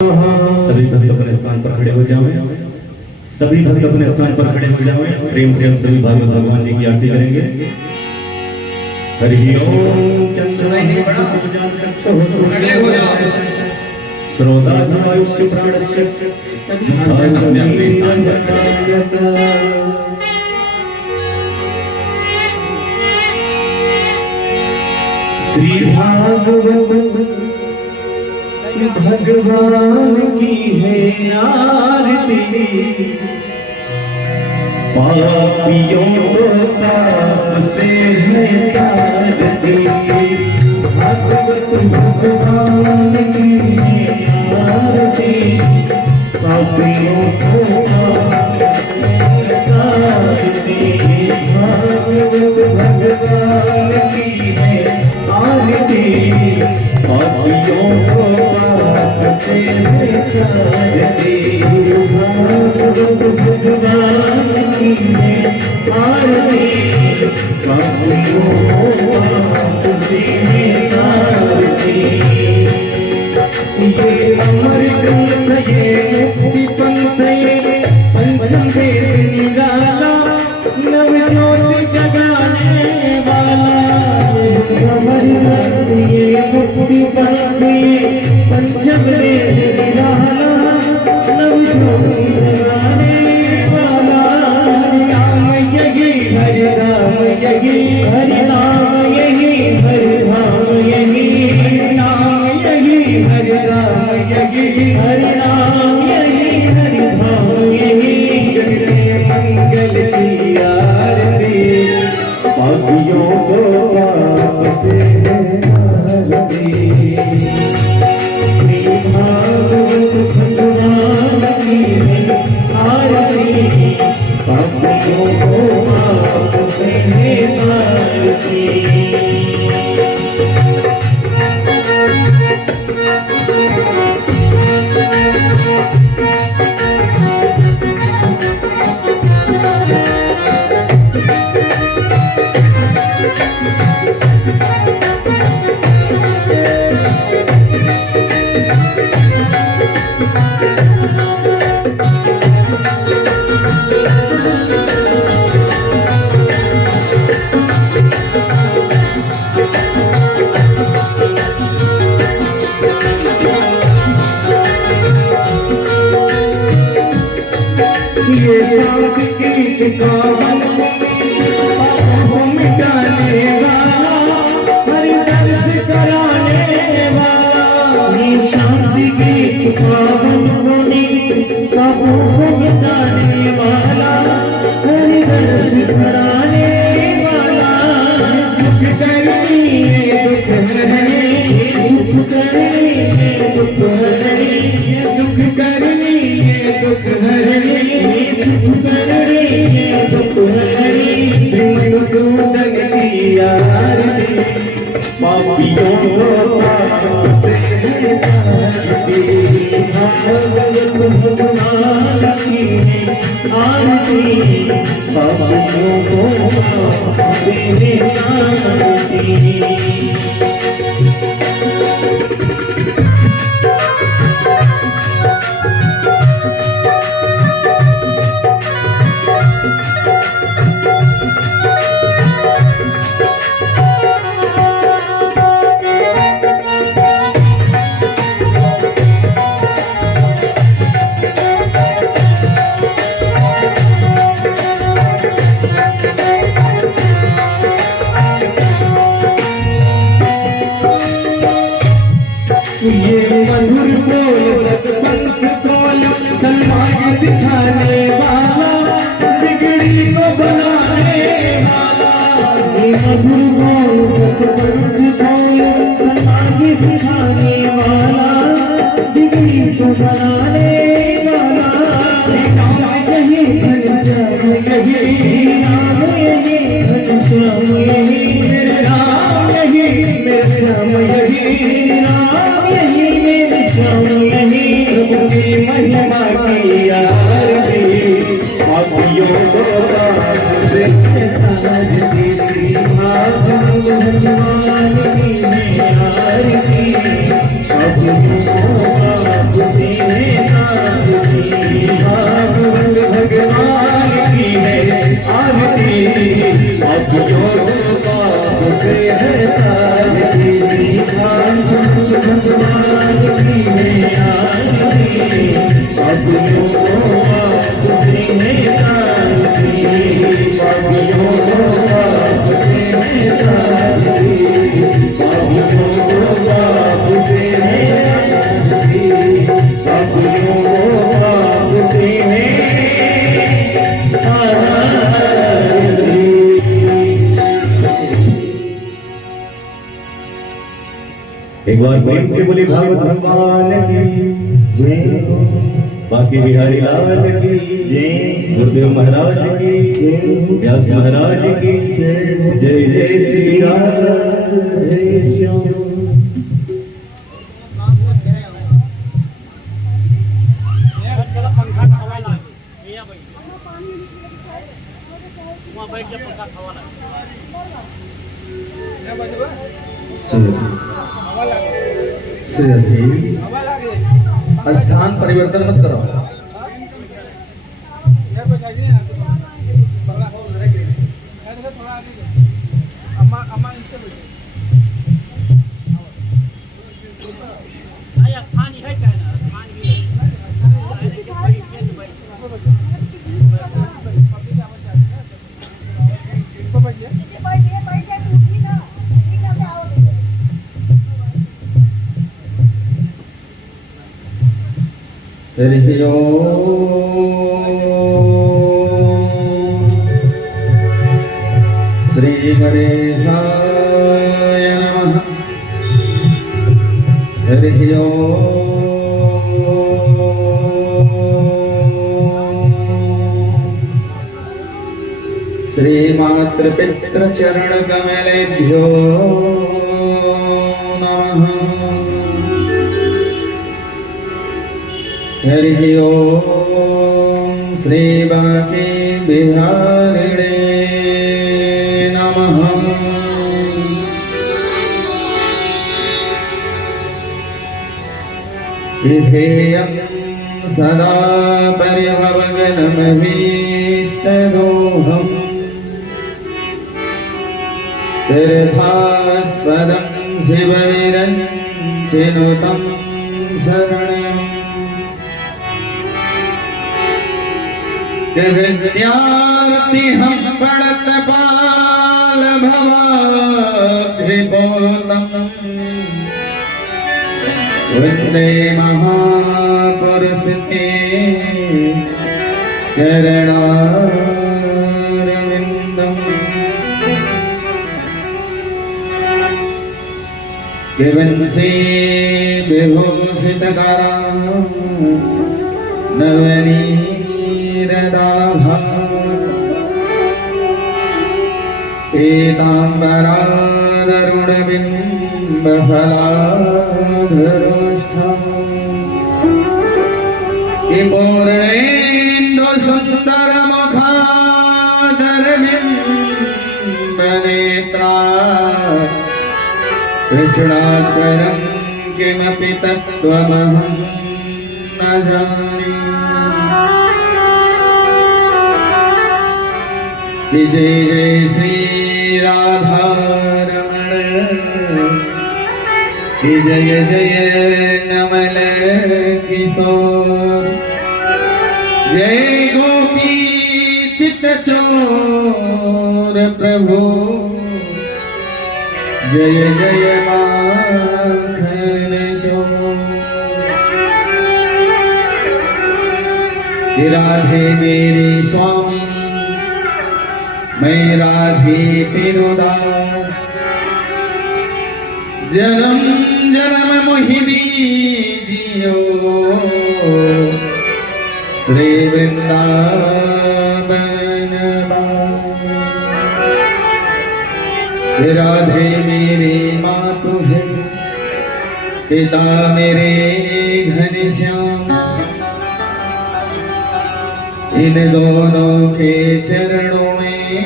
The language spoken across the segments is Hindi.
सभी भक्त अपने स्थान पर खड़े हो जाएं। सभी भक्त अपने स्थान पर खड़े हो जाएं। प्रेम से हम सभी भागवत भगवान जी की आरती करेंगे। हरि ओम चंद्रमहि बड़ा सुजान कच्छो खड़े हो जाओ। श्रोता धर्मायुष्य प्राणस्य सभी श्री भागवत भगवान की है आरती। पापियों को पाप से है तारती। भागवत भगवान की है आरती। पापियों को पाप से तारती। भागवत भगवान की है आरती। पापियों को से तारती। भागवत भगवान की है आरती। पापियों को पाप से तारती। ये अमर ग्रंथ ये मुक्ति पंथ ये पंचम वेद निराला नवज्योति जगाने वाला। अमर ग्रंथ ये मुक्ति पंथ ये पंचम वेद निराला नवज्योति जगाने वाला। राम यही हरि राम यही हरि नाम यही हरि धाम यही नाम यही हरि राम यही हरि नाम यही हरि धाम यही। जगते मंगल की आरती। पापियों को पाप से तारती। भागवत भगवान की है आरती। पापियों को पाप से तारती। ये साथ गीत गावन पापों मिटाने वाला हरि दर्श कराने वाला। ये शांति गीत गावन मुनि पापों को मिटाने वाला हरि दर्श कराने वाला। सुख करनी दुख हरने सुख करनी दुख हरने सुख करनी दुख हरने श्रीमधुसूदन की आरती। पापियों को पाप से तारती। भागवत भगवान की है आरती। पापियों को पाप से तारती। ये मधुर बोल सतपंथ बोल सन्मार्ग दिखाने वाला बिगड़ी को बनाने वाला। ये मधुर बोल सतपंथ बोल सन्मार्ग दिखाने वाला बिगड़ी को बनाने वाला। नाम यही घनश्याम यही नाम यही घनश्याम यही मेरे नाम यही मेरे श्याम यही नाम यही मेरे श्याम यही। प्रभु की महिमा की आरती। पापियों को पाप से तारती। भागवत भगवान की है आरती। पापियों को पाप से एक बार प्रेम से बोले भागवत भगवान की जय, बाकी बिहारी लाल की जय, गुरुदेव महाराज की जय, व्यास महाराज की जय, जय जय श्री राम जय श्याम। स्थान परिवर्तन मत करो। हरि श्री गणेशाय नमः। हरि श्री मातृपितृचरण कमलेभ्यो नमः। हरि ओम श्री बांके बिहारिणे नमः। इधेयं सदा परिभवगनमभीष्टदोहम् तीर्थास्पदं शिवविरञ्चिनुतं शरणम्। विद्यार्थी हम पढ़त पाल भवाभिपोतम वंदे महापुरुष के चरणारविंदम। विवंशी विभूषित करा नवनी पीताम्बरादरुणबिम्बफलाधरोष्ठम् पूर्णेन्दु सुन्दरमुखादरबिम्बनेत्रा कृष्णात्परं किमपि तत्त्वमहं न जाने। जय जय श्री राधा रमण, जय जय नमल किशोर, जय गोपी चित चोर प्रभु, जय जय माखन चोर। राधे मेरी स्वामी मैं राधे पिरुदास, जन्म जन्म मोहिनी जियो श्री वृंदावन। राधे मेरी मातु है, पिता मेरे घनश्याम, इन दोनों के चरणों में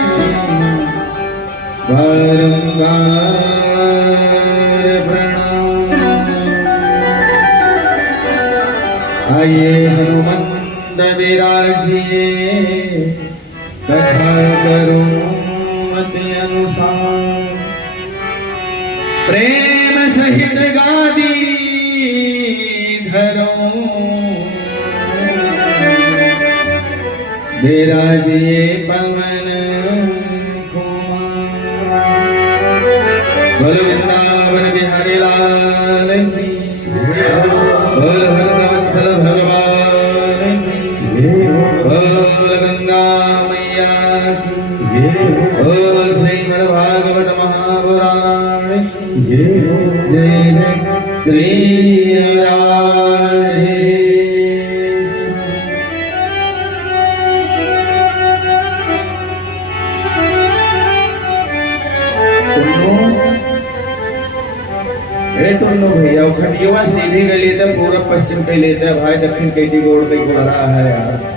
बारंबार प्रणाम। आइए हनुमंत विराजिए, कथा करूं मति अनुसार, प्रेम सहित गादी हरो विराजिए पवन बोल वृंदावन बिहारी लाल की बोल भक्तवत्सल भगवान की बोल गंगा मैया की बोल श्रीमद् भागवत महापुराण की जय जय श्री राधे। टुन्नू भैया खटिया सीधी के लिए तो पूर्व पश्चिम के लिए तो भाई दक्षिण के गोड़ पे गोड़ रहा है यार।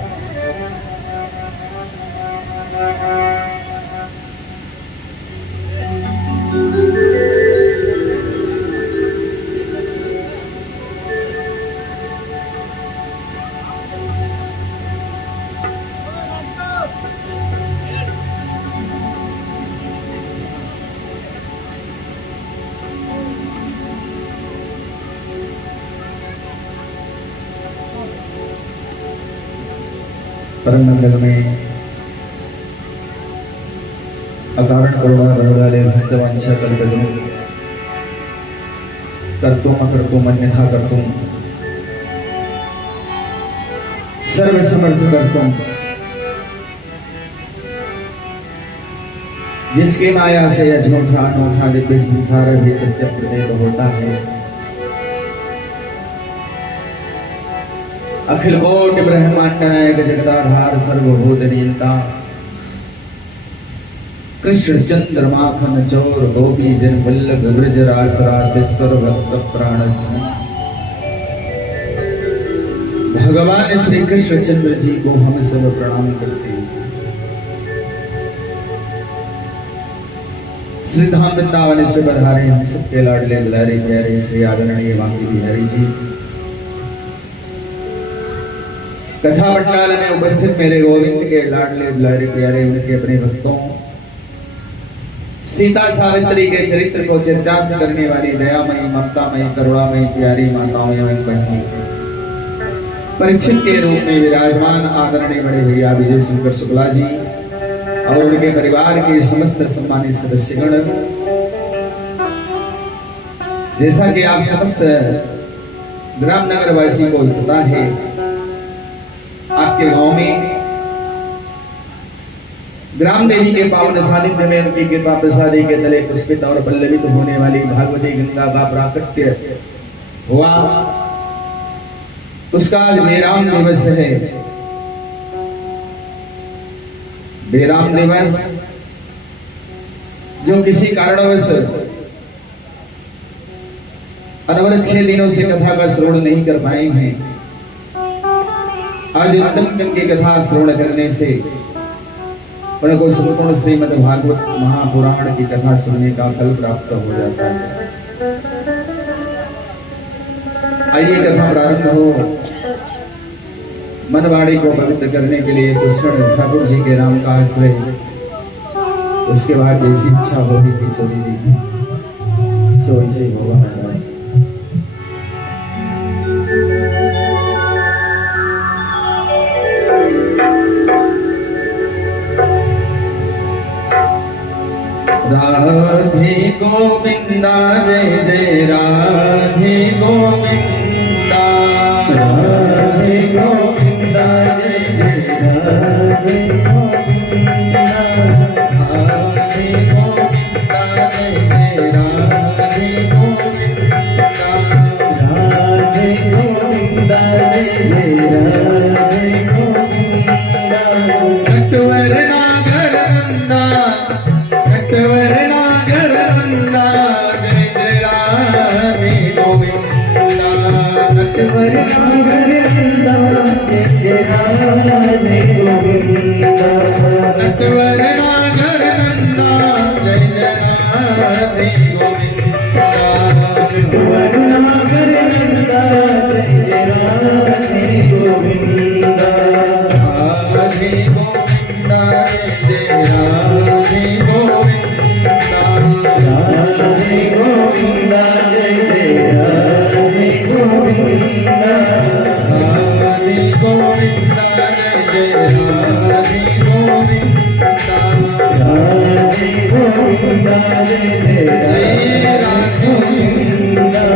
परम मंगल में अकारण करुणा बरवाले भक्तवंश कल्पनु कर्तुम अकर्तुम अन्यथा कर्तुम सर्व समर्थ कर्तुम जिसके माया से अजूठा अनूठा दिव्य संसार भी सत्य प्रतीत होता है। अखिल कोटि ब्रह्मांड नायक जगदाधार सर्वभूत नियंता कृष्ण चंद्र माखन चोर गोपी जन वल्लभ ब्रज रास रासेश्वर भक्त प्राण भगवान श्री कृष्ण चंद्र जी को हम सब प्रणाम करते हैं। श्री धाम वृंदावन से बधारे हम सबके लाडले दुलारे प्यारे श्री आदरणीय बांकी बिहारी जी, कथा पंडाल में उपस्थित मेरे गोविंद के लाडले दुलारे प्यारे उनके अपने भक्तों, सीता सावित्री के चरित्र को चरितार्थ करने वाली दयामयी ममतामयी करुणामयी प्यारी माताओं एवं बहनों, परीक्षित के रूप में विराजमान आदरणीय बड़े भैया विजय शंकर शुक्ला जी और उनके परिवार के समस्त सम्मानित सदस्यगण, जैसा कि आप समस्त ग्राम नगर वासी को पता है, आपके गांव में ग्राम देवी के पावन सानिध्य में उनकी कृपा प्रसादी के तले पुष्पित और पल्लवित होने वाली भागवती गंगा का प्राकट्य हुआ। उसका आज बेराम दिवस है। बेराम दिवस जो किसी कारणवश अनवरत 6 दिनों से कथा का श्रवण नहीं कर पाए हैं, आज अंतिम दिन की कथा श्रवण करने से उनको संपूर्ण श्रीमद् भागवत महापुराण की कथा सुनने का फल प्राप्त हो जाता है। आइए कथा प्रारंभ हो। मनवाड़ी को पवित्र करने के लिए कृष्ण ठाकुर जी के नाम का आश्रय, उसके बाद जैसी इच्छा होगी किशोरी जी की सो इसे होगा। राधे गोविंदा जय जय राधे गोविंदा, राधे गोविंदा जय जय राधे गोविंदा, राधे गोविंदा जय जय राधे गोविंदा, राधे गोविंदा जय जय राधे गोविंदा। नटवर नागर नंदा, नटवर नागर नंदा जय जय राधे गोविंदा, नटवर नागर नंदा जय जय राधे गोविंदा, नटवर नागर नंदा जय जय राधे गोविंदा, नटवर नागर नंदा जय जय राधे गोविंदा, राधे गोविंदा जय जय राधे गोविंदा, राधे गोविंदा जय जय राधे गोविंदा, राधे गोविंदा जय राधे गोविंदा राधे गोविंदा जय श्री राधे गोविंदा।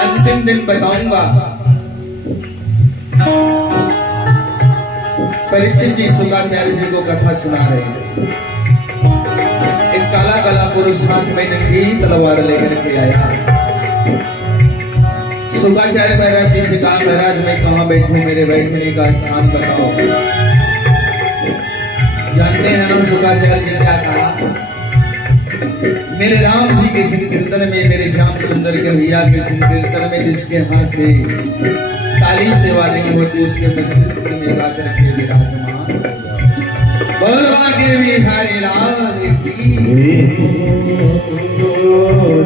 अंतिम दिन बताऊंगा। परीक्षित जी शुक्राचार्य जी को कथा सुना रहे हैं। एक काला काला पुरुष हाथ में नंगी तलवार लेकर के आया। शुक्राचार्य महाराज जी से कहा, महाराज मैं कहाँ बैठूं, मेरे बैठने का स्थान बताओ। जानते हैं हम शुक्राचार्य जी क्या कहा? मेरे राम जी के संकीर्तन में, मेरे श्याम सुंदर के भैया के संकीर्तन में जिसके हाथ से ताली सेवा नहीं होती उसके मस्तिष्क में जाकर के विराजमान। बोलवा के बिहारी लाल की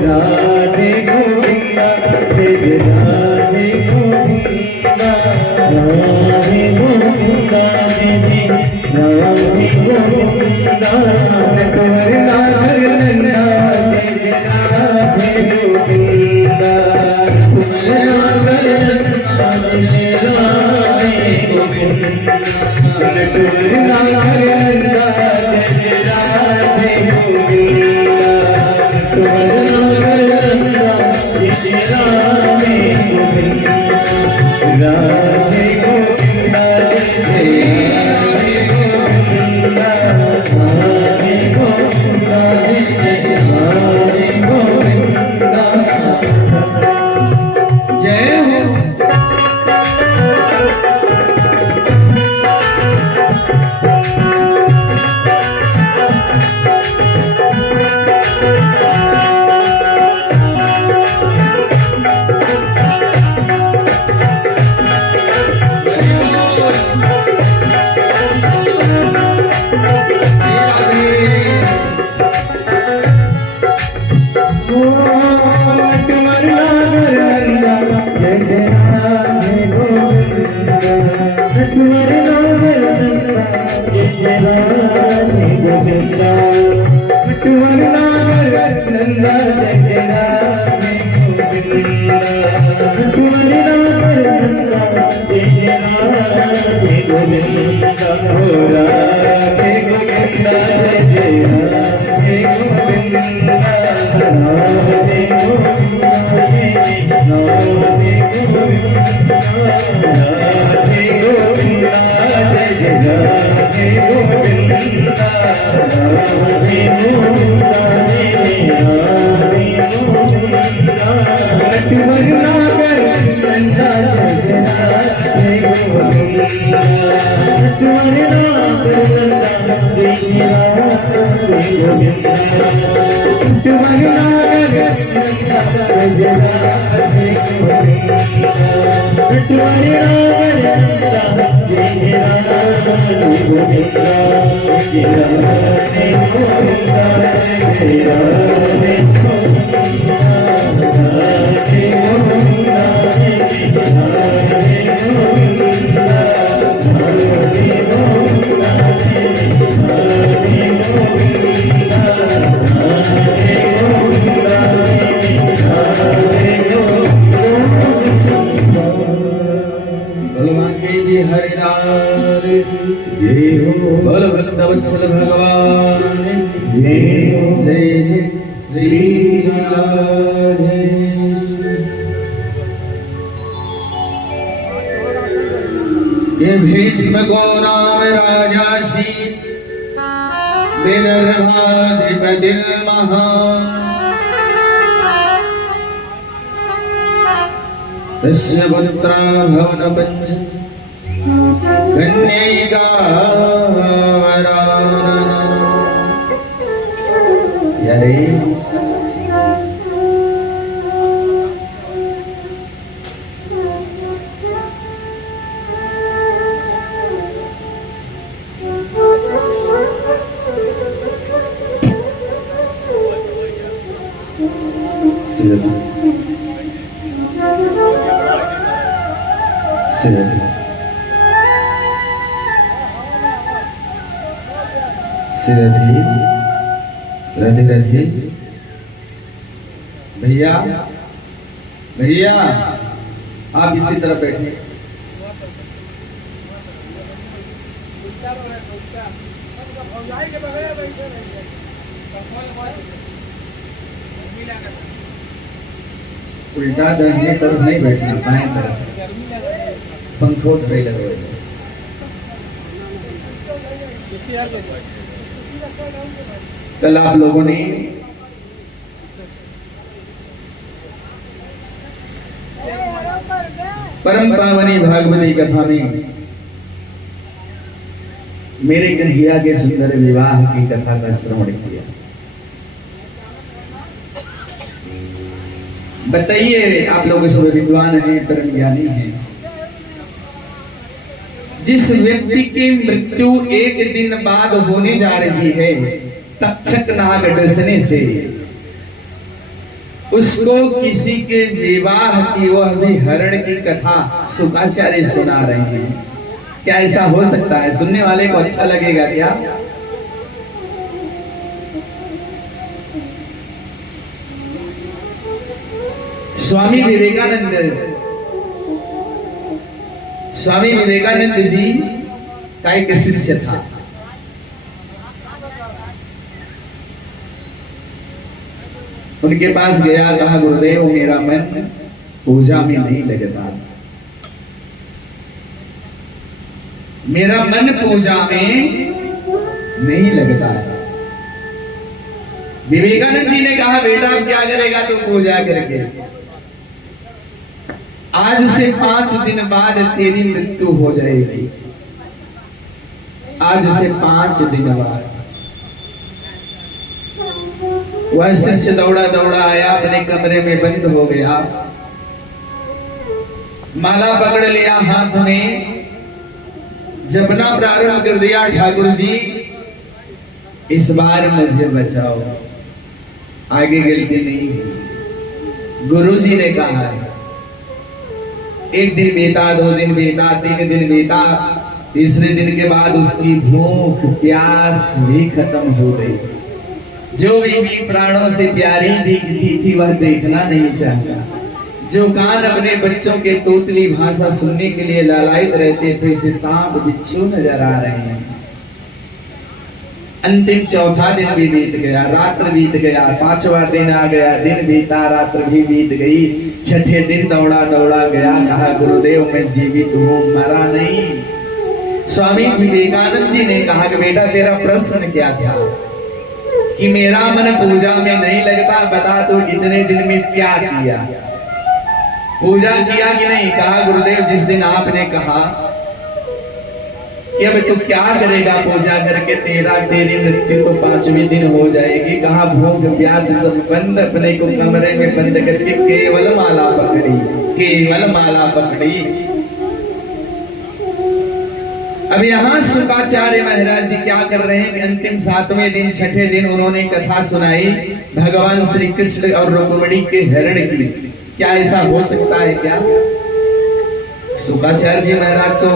राधे गोविंदा जय राधे गोविंदा राधे गोविंदा जय राधे गोविंदा। नटवर नार नंदा जय राधे गोविंदा नटवर नार नंदा जय राधे गोविंदा नटवर नार नंदा जय राधे गोविंदा नटवर नार नंदा जय राधे गोविंदा राधे गोविंदा जय राधे गोविंदा राधे गोविंदा जय राधे गोविंदा। जय हो बोल भक्तवत्सल भगवान जय जय श्री राधे। ये भीष्म को नाम राजासी विदर्भाधिपतिर् महान् तस्य पुत्रा भवन पंच कन्यैका सिर सिर सिरधि रधि रधि। भैया भैया आप इसी तरह बैठे। उल्टा दाहिने तरफ नहीं बैठना, दाएं तरफ पंखों धरे लगे। कल आप लोगों ने परम पावनी भागवती कथा में मेरे कन्हैया के सुंदर विवाह की कथा का श्रवण किया। बताइए, आप लोग सब विद्वान हैं, परम ज्ञानी हैं, जिस व्यक्ति की मृत्यु एक दिन बाद होने जा रही है तक्षक नाग डसने से, उसको किसी के विवाह की वह भी हरण की कथा शुकाचार्य सुना रहे हैं। क्या ऐसा हो सकता है? सुनने वाले को अच्छा लगेगा क्या? स्वामी विवेकानंद जी का एक शिष्य था। उनके पास गया, कहा गुरुदेव मेरा मन पूजा में नहीं लगता, मेरा मन पूजा में नहीं लगता। विवेकानंद जी ने कहा बेटा क्या करेगा तू पूजा करके? आज से 5 दिन बाद तेरी मृत्यु हो जाएगी। आज से 5 दिन बाद वह शिष्य दौड़ा दौड़ा आया, अपने कमरे में बंद हो गया, माला पकड़ लिया हाथ में, जपना प्रारंभ कर दिया, ठाकुर जी इस बार मुझे बचाओ, आगे गलती नहीं हुई। गुरु जी ने कहा, एक दिन बीता, 2 दिन बीता, 3 दिन बीता, तीसरे दिन के बाद उसकी भूख प्यास भी खत्म हो गई। जो भी प्राणों से प्यारी दिखती थी वह देखना नहीं चाहता। जो कान अपने बच्चों के तोतली भाषा सुनने के लिए लालायित रहते थे, उसे सांप बिच्छू नजर आ रहे हैं। अंतिम चौथा दिन भी बीत गया, रात्र बीत गया, 5वां दिन आ गया, दिन बीता, रात्र भी बीत गई। 6ठे दिन दौड़ा दौड़ा गया, कहा गुरुदेव मैं जीवित हूँ, मरा नहीं। स्वामी विवेकानंद जी ने कहा कि बेटा तेरा प्रश्न क्या था? कि मेरा मन पूजा में नहीं लगता, बता तो इतने दिन में क्या किया? पूजा किया कि नहीं? कहा गुरुदेव जिस दिन आपने कहा कि अब तू क्या करेगा पूजा करके, तेरी मृत्यु तो 5वें दिन हो जाएगी। कहा भूख प्यास सब बंद, अपने को कमरे में बंद करके केवल माला पकड़ी, केवल माला पकड़ी। अब यहाँ शुकाचार्य महाराज जी क्या कर रहे हैं कि अंतिम 7वें दिन 6ठे दिन उन्होंने कथा सुनाई भगवान श्री कृष्ण और रुक्मिणी के हरण की। क्या ऐसा हो सकता है क्या? शुकाचार्य जी महाराज तो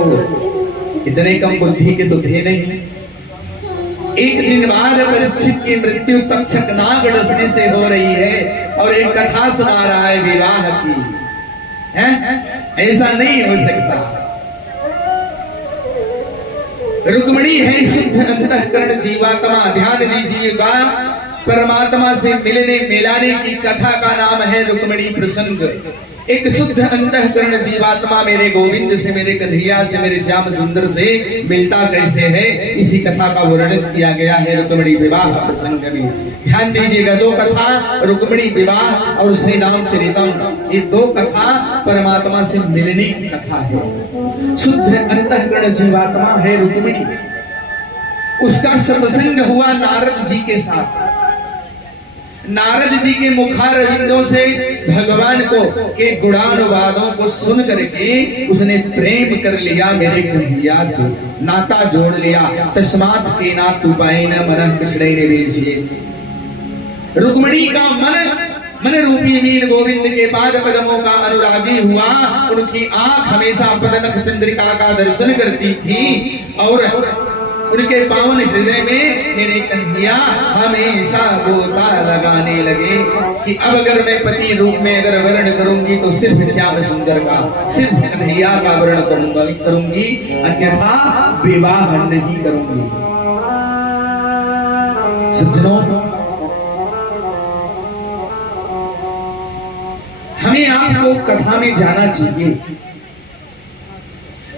इतने कम बुद्धि के तो थे नहीं। एक दिन बाद परीक्षित की मृत्यु तक्षक नाग डसने से हो रही है और एक कथा सुना रहा है विवाह की, है? ऐसा नहीं हो सकता। रुक्मिणी है शुद्ध अंतःकरण जीवात्मा। ध्यान दीजिएगा, परमात्मा से मिलने मिलाने की कथा का नाम है रुक्मिणी प्रसंग। एक शुद्ध अंतःकरण जीवात्मा मेरे गोविंद से, मेरे कन्हैया से, मेरे श्याम सुंदर से मिलता कैसे है, इसी कथा का वर्णन किया गया है रुक्मिणी विवाह प्रसंग में। ध्यान दीजिएगा, 2 कथा रुक्मिणी विवाह और श्री रामचरितम, ये 2 कथा परमात्मा से मिलने की कथा है। शुद्ध अंतःकरण जीवात्मा है रुक्मिणी। उसका सत्संग हुआ नारद जी के साथ। नारद जी के मुखारविंदों से भगवान को के गुणानुवादों को सुन करके उसने प्रेम कर लिया मेरे कन्हैया से, नाता जोड़ लिया। तस्मात् केनात् उपायेन मनः कृष्णेन वेशिये। रुक्मिणी का मन मन रूपी मीन गोविंद के पाद पद्मों का अनुरागी हुआ। उनकी आंख हमेशा पदनख चंद्रिका का दर्शन करती थी और उनके पावन हृदय में मेरे कन्हैया हमेशा गोता लगाने लगे कि अब अगर मैं पति रूप में अगर वर्ण करूंगी तो सिर्फ श्याम सुंदर का, सिर्फ कन्हैया का वर्ण करूंगी, अन्यथा विवाह नहीं करूंगी। सज्जनों, हमें आपको कथा में जाना चाहिए।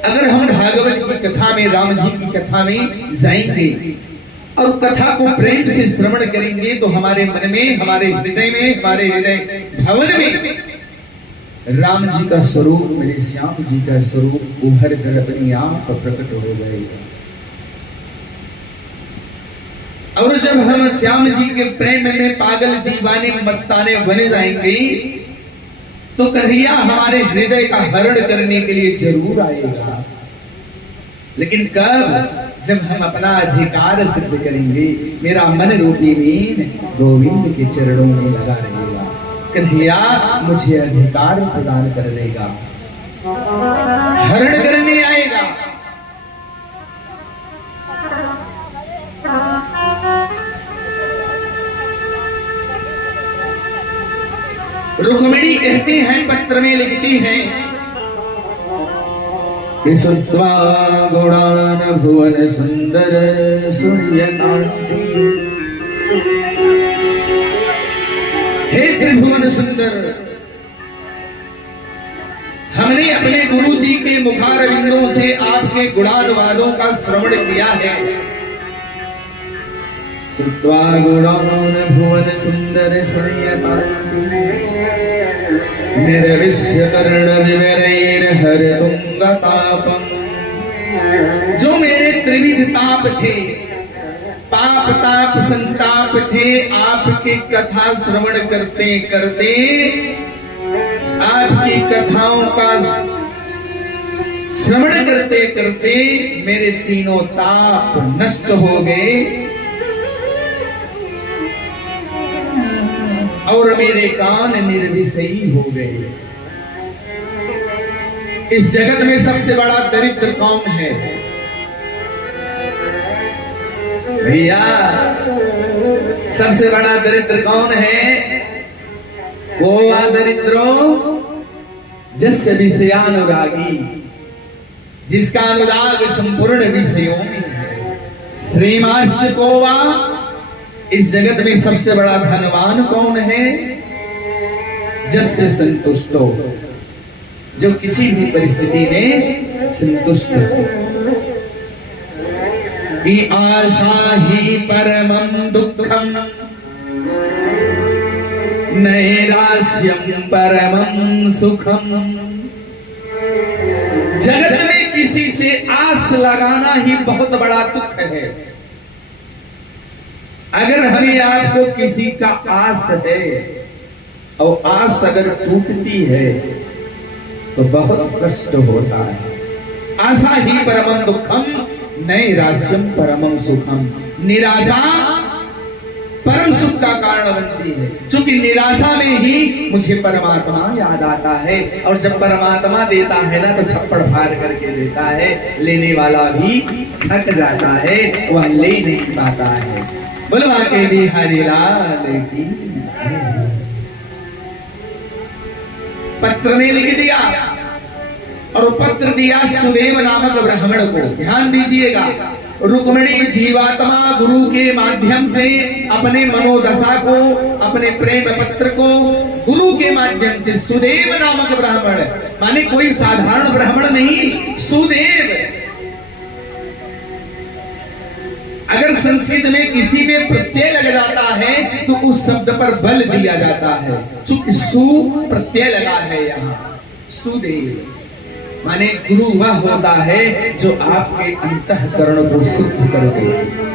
अगर हम भागवत की कथा में, राम जी की कथा में जाएंगे और कथा को प्रेम से श्रवण करेंगे तो हमारे मन में, हमारे हृदय में, हमारे हृदय भवन में राम जी का स्वरूप, मेरे श्याम जी का स्वरूप उभर कर अपनी आप प्रकट हो जाएगा। और जब हम श्याम जी के प्रेम में पागल दीवाने मस्ताने बन जाएंगे तो कन्हैया हमारे हृदय का हरण करने के लिए जरूर आएगा। लेकिन कब? जब हम अपना अधिकार सिद्ध करेंगे। मेरा मन रूपी मीन गोविंद के चरणों में लगा रहेगा, कन्हैया मुझे अधिकार प्रदान कर देगा, हरण करने आएगा। रुक्मिणी कहती हैं, पत्र में लिखती हैं कि सुत्वा गुणान भुवन सुंदर सूर्यकांति। हे त्रिभुवन सुंदर, हमने अपने गुरु जी के मुखारविंदों से आपके गुणानुवादों का श्रवण किया है। सुत्वा गुणान भुवन सुंदर सूर्यकांति निर्विश्य कर्ण विवरैर हर तुंगतापम। जो मेरे त्रिविध ताप थे, पाप ताप संताप थे, आपकी कथा श्रवण करते करते, आपकी कथाओं का श्रवण करते करते मेरे तीनों ताप नष्ट हो गए और मेरे कान निर्विषयी हो गए। इस जगत में सबसे बड़ा दरिद्र कौन है भैया? सबसे बड़ा दरिद्र कौन है? वो दरिद्रो जस्य विषयानुरागी, जिसका अनुराग संपूर्ण विषयों में है। श्रीमाश्च कोवा, इस जगत में सबसे बड़ा धनवान कौन है? जस्य संतुष्टो, जो किसी भी परिस्थिति में संतुष्ट हो। कि आशा ही परमं दुःखम नैराश्यम परमं सुखम। जगत में किसी से आस लगाना ही बहुत बड़ा दुख है। अगर हमें आपको किसी का आस है और आस अगर टूटती है तो बहुत कष्ट होता है। आशा ही परमं दुःखम नैराश्यम परमं सुखम। निराशा परम सुख का कारण बनती है, क्योंकि निराशा में ही मुझे परमात्मा याद आता है। और जब परमात्मा देता है ना तो छप्पड़ फाड़ करके देता है, लेने वाला भी थक जाता है, वह ले नहीं पाता है। बुलवा के बिहारी लाल की। पत्र में लिख दिया और पत्र दिया सुदेव नामक ब्राह्मण को। ध्यान दीजिएगा, रुक्मिणी जीवात्मा गुरु के माध्यम से अपने मनोदशा को, अपने प्रेम पत्र को गुरु के माध्यम से, सुदेव नामक ब्राह्मण माने कोई साधारण ब्राह्मण नहीं, सुदेव। अगर संस्कृत में किसी में प्रत्यय लग जाता है तो उस शब्द पर बल दिया जाता है, चूंकि सु प्रत्यय लगा है यहाँ। सुदेव माने गुरु वह होता है जो आपके अंतःकरण को शुद्ध कर दे।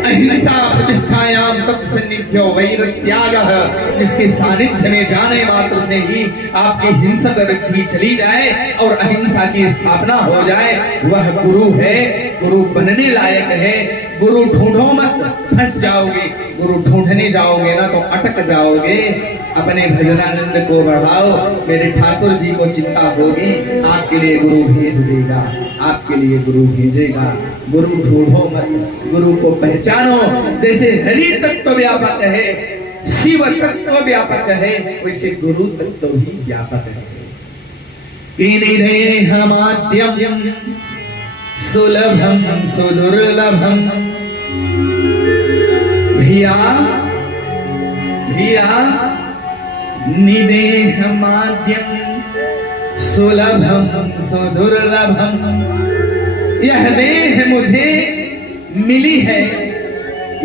अहिंसा प्रतिष्ठायाम तत्सन्निध्यो वैरत्यागः, जिसके सानिध्य में जाने मात्र से ही आपकी हिंसक वृत्ति चली जाए और अहिंसा की स्थापना हो जाए, वह गुरु है। गुरु बनने लायक है। गुरु ढूंढो मत, फंस जाओगे। गुरु ढूंढने जाओगे ना तो अटक जाओगे। अपने भजनानंद को बढ़ाओ, मेरे ठाकुर जी को चिंता होगी, आपके लिए गुरु भेज देगा, आपके लिए गुरु भेजेगा। गुरु ढूंढो मत, गुरु को पहचानो। जैसे हरि तत्व व्यापक है, शिव तत्व व्यापक है, वैसे गुरु तत्व भी व्यापक है। निदेहमाद्यम सुलभम सुदुर्लभम। भैया भैया, निदेहमाद्यम सुलभम सुदुर्लभम। यह देह मुझे मिली है,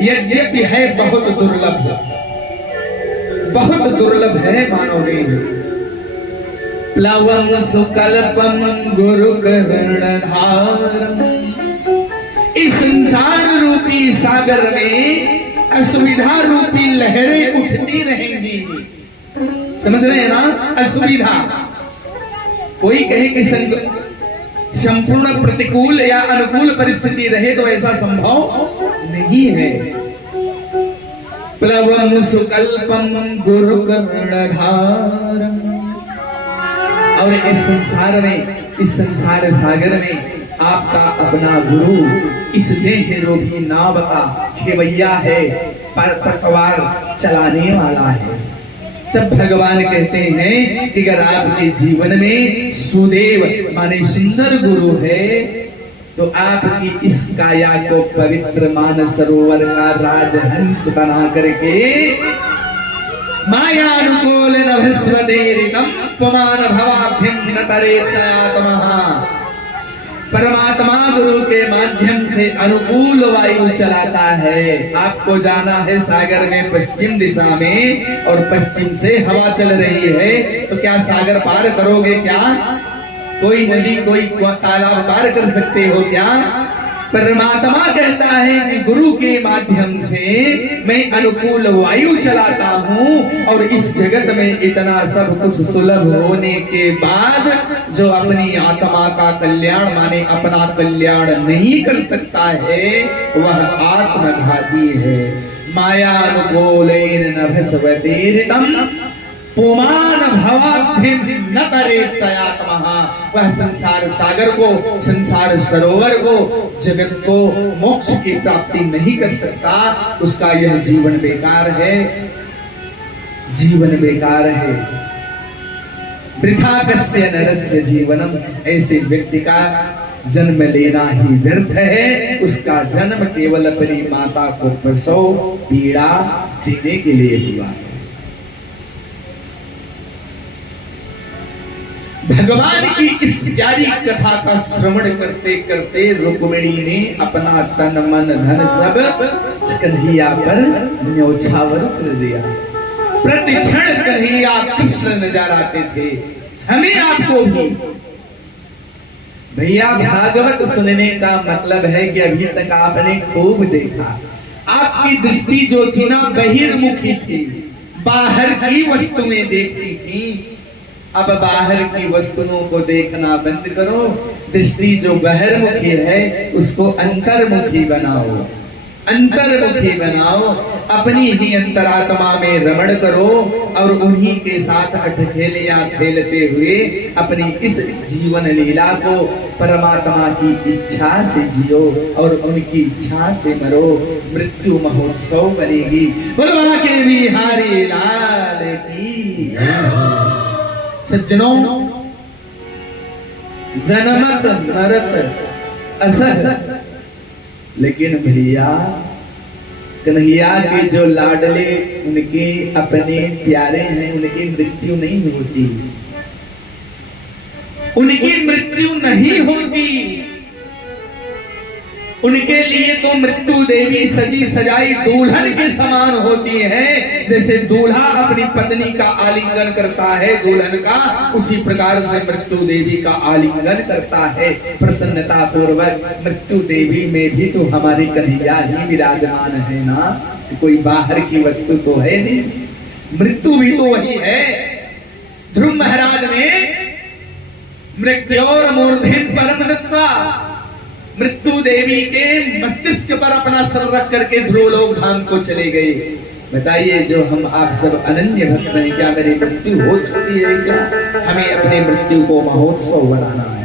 यद्यपि है बहुत दुर्लभ, बहुत दुर्लभ है मानो देह। प्लवं सुकल्पं गुरु कर्णधारम। इस संसार रूपी सागर में असुविधा रूपी लहरें उठती रहेंगी। समझ रहे हैं ना? असुविधा, कोई कहे कि संपूर्ण प्रतिकूल या अनुकूल परिस्थिति रहे तो ऐसा संभव नहीं है। प्लवं सुकल्पं गुरु कर्णधारम। और इस संसार में, इस संसार सागर में आपका अपना गुरु इस देह रूपी नाव का खेवैया है, पतवार चलाने वाला है। तब भगवान कहते हैं कि अगर आपके जीवन में सुदेव माने सुंदर गुरु है तो आपकी इस काया को पवित्र मानसरोवर का राजहंस बना करके मायानुकूल नभस्वतेरितम पुमान भवाभ्यं तरेसयात्मः। परमात्मा गुरु के माध्यम से अनुकूल वायु चलाता है। आपको जाना है सागर में पश्चिम दिशा में, और पश्चिम से हवा चल रही है, तो क्या सागर पार करोगे? क्या कोई नदी, कोई तालाब पार कर सकते हो क्या? परमात्मा कहता है कि गुरु के माध्यम से मैं अनुकूल वायु चलाता हूँ, और इस जगत में इतना सब कुछ सुलभ होने के बाद जो अपनी आत्मा का कल्याण माने अपना कल्याण नहीं कर सकता है वह आत्मघाती है। मायानुकूलेन नभस्वतेरितम पुमान भवाभ्यं न तरेसयात्मः। वह संसार सागर को, संसार सरोवर को, जगत को मोक्ष की प्राप्ति नहीं कर सकता, उसका यह जीवन बेकार है, जीवन बेकार है। वृथा कस्य नरस्य जीवनम। ऐसे व्यक्ति का जन्म लेना ही व्यर्थ है। उसका जन्म केवल अपनी माता को प्रसव पीड़ा देने के लिए हुआ है। भगवान की इस प्यारी कथा का श्रवण करते करते रुक्मिणी ने अपना तन मन धन सब कन्हैया पर न्योछावर कर दिया। प्रतिक्षण कन्हैया कृष्ण नजर आते थे। हमें आपको भी भैया भागवत सुनने का मतलब है कि अभी तक आपने खूब देखा। आपकी दृष्टि जो थी ना बहिर्मुखी थी, बाहर की वस्तुएं देखती थी। अब बाहर की वस्तुओं को देखना बंद करो, दृष्टि जो बहिर्मुखी है उसको अंतर्मुखी बनाओ, अंतर्मुखी बनाओ। अपनी ही अंतरात्मा में रमण करो और उन्हीं के साथ अठखेलियां खेलते हुए अपनी इस जीवन लीला को परमात्मा की इच्छा से जियो और उनकी इच्छा से मरो। मृत्यु महोत्सव बनेगी। बोलो के बिहारी लाल की जय। सज्जनों, जनमत नरत असह, लेकिन भैया कन्हैया के जो लाडले उनके अपने प्यारे हैं उनकी मृत्यु नहीं होती, उनकी मृत्यु नहीं होती। उनके लिए तो मृत्यु देवी सजी सजाई दुल्हन के समान होती है। जैसे दूल्हा अपनी पत्नी का आलिंगन करता है दुल्हन का, उसी प्रकार से मृत्यु देवी का आलिंगन करता है प्रसन्नता पूर्वक। मृत्यु देवी में भी तो हमारी कन्हैया ही विराजमान है ना, कोई बाहर की वस्तु तो है नहीं। मृत्यु भी तो वही है। ध्रुव महाराज ने मृत्योर मूर्धन परम दत्ता, मृत्यु देवी के मस्तिष्क पर अपना सर रख करके ध्रुवलोक धाम को चले गए। बताइए, जो हम आप सब अनन्य भक्त हैं, क्या मेरी मृत्यु हो सकती है क्या? हमें अपनी मृत्यु को महोत्सव बनाना है।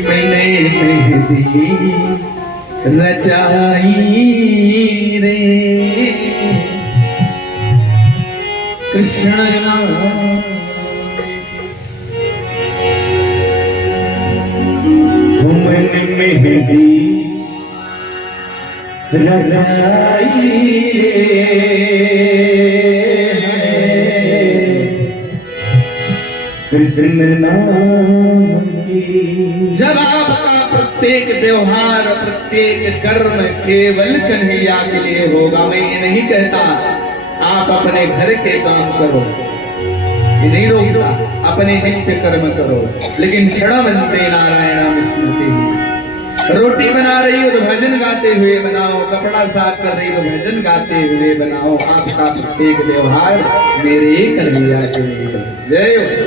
मैंने मेहंदी रचाई रे कृष्ण मैंने मेहंदी रचाई कृष्ण नाम की। जब आपका प्रत्येक व्यवहार, प्रत्येक कर्म केवल कन्हैया के लिए होगा, मैं ये नहीं कहता आप अपने घर के काम करो, ये नहीं रोकता, अपने नित्य कर्म करो, लेकिन क्षणवन्ते नारायण स्मृति। रोटी बना रही हो तो भजन गाते हुए बनाओ, कपड़ा साफ कर रही हो तो भजन गाते हुए बनाओ। आपका प्रत्येक व्यवहार मेरे कन्हैया के लिए। जय हो।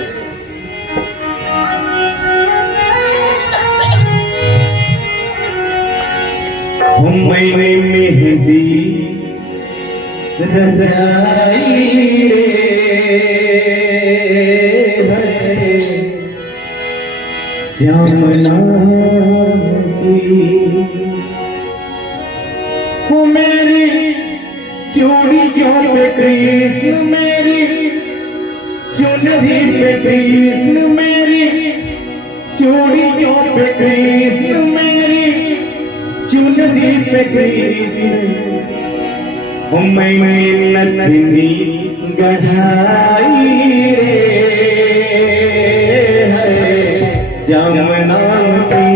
मैंने मेहंदी रचाई श्याम नाम की। मेरी चूड़ियों पे कृष्ण, मेरी चुनरी पे कृष्ण, मेरी चूड़ियों पे कृष्ण, मेरी चुनरी पे कृष्ण। मैंने नथनी गढ़ाई श्याम नाम की।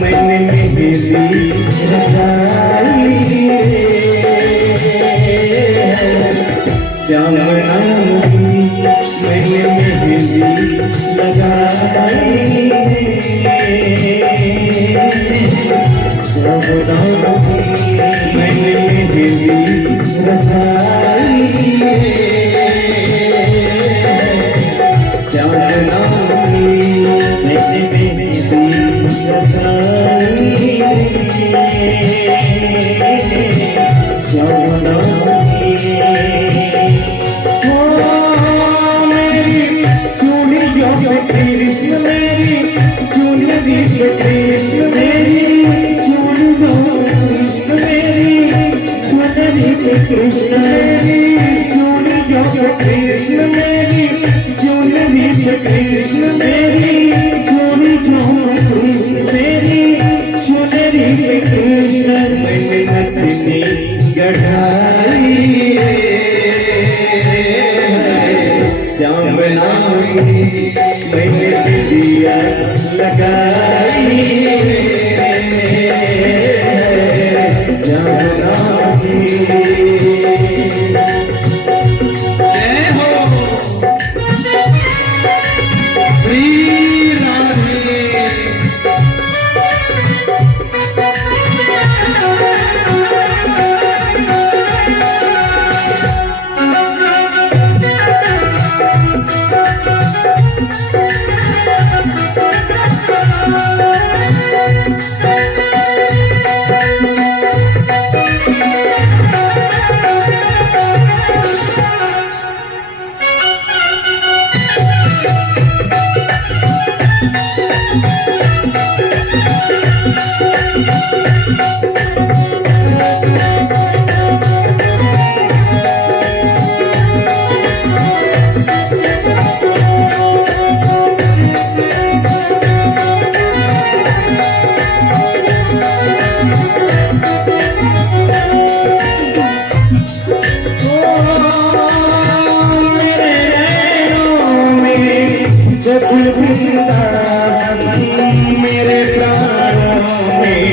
मैंने मेहंदी रचाई श्याम नाम की। मैंने मेहंदी लगाई श्याम नाम की। मैंने मेहंदी रचाई श्याम नाम की। मैंने मेहंदी रचाई श्याम नाम की। मेरी चूड़ियों पे कृष्ण, मेरी चुनरी पे कृष्ण, मेरी कृष्ण, मेरी चूड़ियों पे कृष्ण, मेरी चुनरी पे कृष्ण, मेरी चूड़ियों पे कृष्ण, मेरी चुनरी पे कृष्ण। मैंने नथनी गढ़ाई श्याम नाम की। मैंने दिया लगाई श्याम नाम की। जय हो श्री राधे। मेरे प्राणों में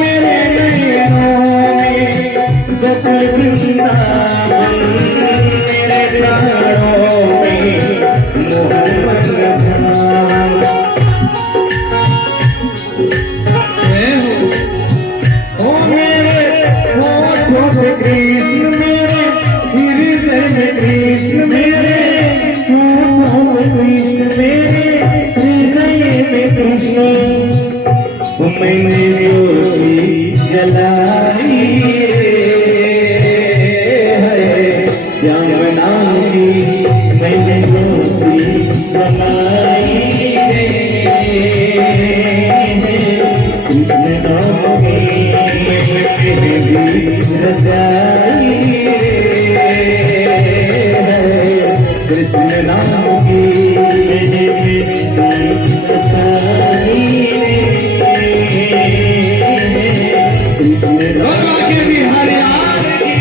मेरे नैनों में गोकुल वृंदावन, मेरे प्राणों जलाई है, श्याम नाम की मैंने ज्योति जलाई है, कृष्ण नाम की मेहंदी रचाई है, कृष्ण नाम की मेहंदी रचाई के बिहारी लाल की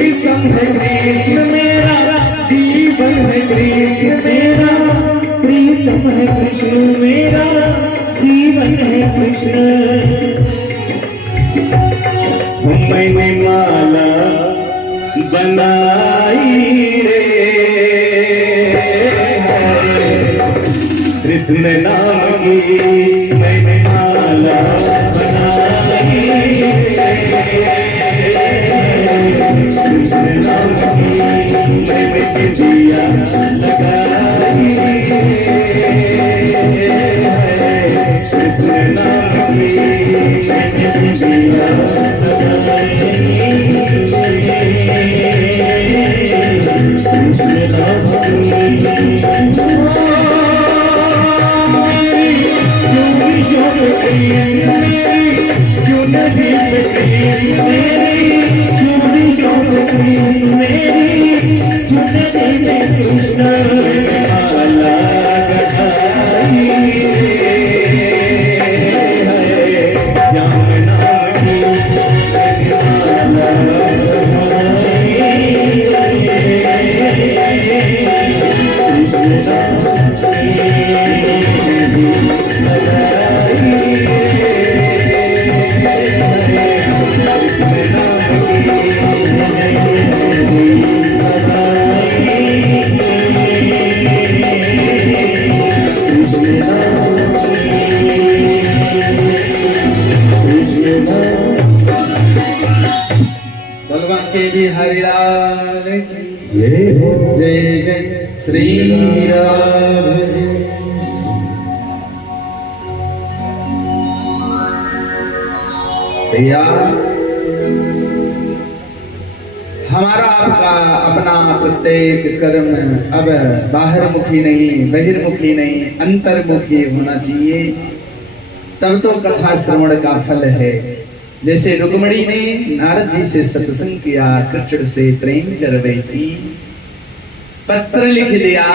प्रीतम है कृष्ण मेरा, जीवन है कृष्ण मेरा, प्रीतम है कृष्ण मेरा, जीवन है कृष्ण। मैंने माला बनाई रे कृष्ण नाम की, मैंने माला बनाई कृष्ण नाम की, मैंने दिया लगाई कृष्ण नाम की, मैंने दिया लगाई कृष्ण नाम हरिलाल की जय जय श्री राम। भैया हमारा आपका अपना प्रत्येक कर्म अब बाहर मुखी नहीं, बहिर्मुखी नहीं, अंतर्मुखी होना चाहिए, तब तो कथा श्रवण का फल है। जैसे रुक्मणी ने नारद जी से सत्संग किया, कृष्ण से प्रेम कर बैठी, पत्र लिख दिया,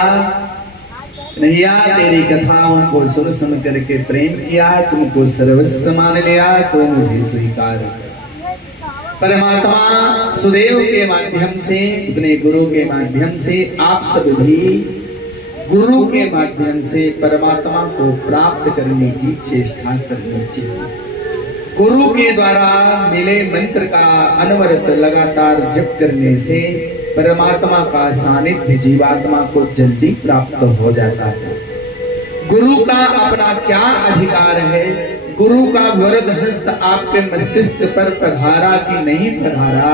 नैया तेरी कथाओं को सुन सुन करके प्रेम किया, तुमको सर्वस्व मान लिया, तो मुझे स्वीकार कर। परमात्मा सुदेव के माध्यम से, अपने गुरु के माध्यम से आप सब भी गुरु के माध्यम से परमात्मा को प्राप्त करने की चेष्टा करनी चाहिए। गुरु के द्वारा मिले मंत्र का अनवरत लगातार जप करने से परमात्मा का सानिध्य जीवात्मा को जल्दी प्राप्त हो जाता है। गुरु का अपना क्या अधिकार है? गुरु का वरद हस्त आपके मस्तिष्क पर पधारा कि नहीं पधारा,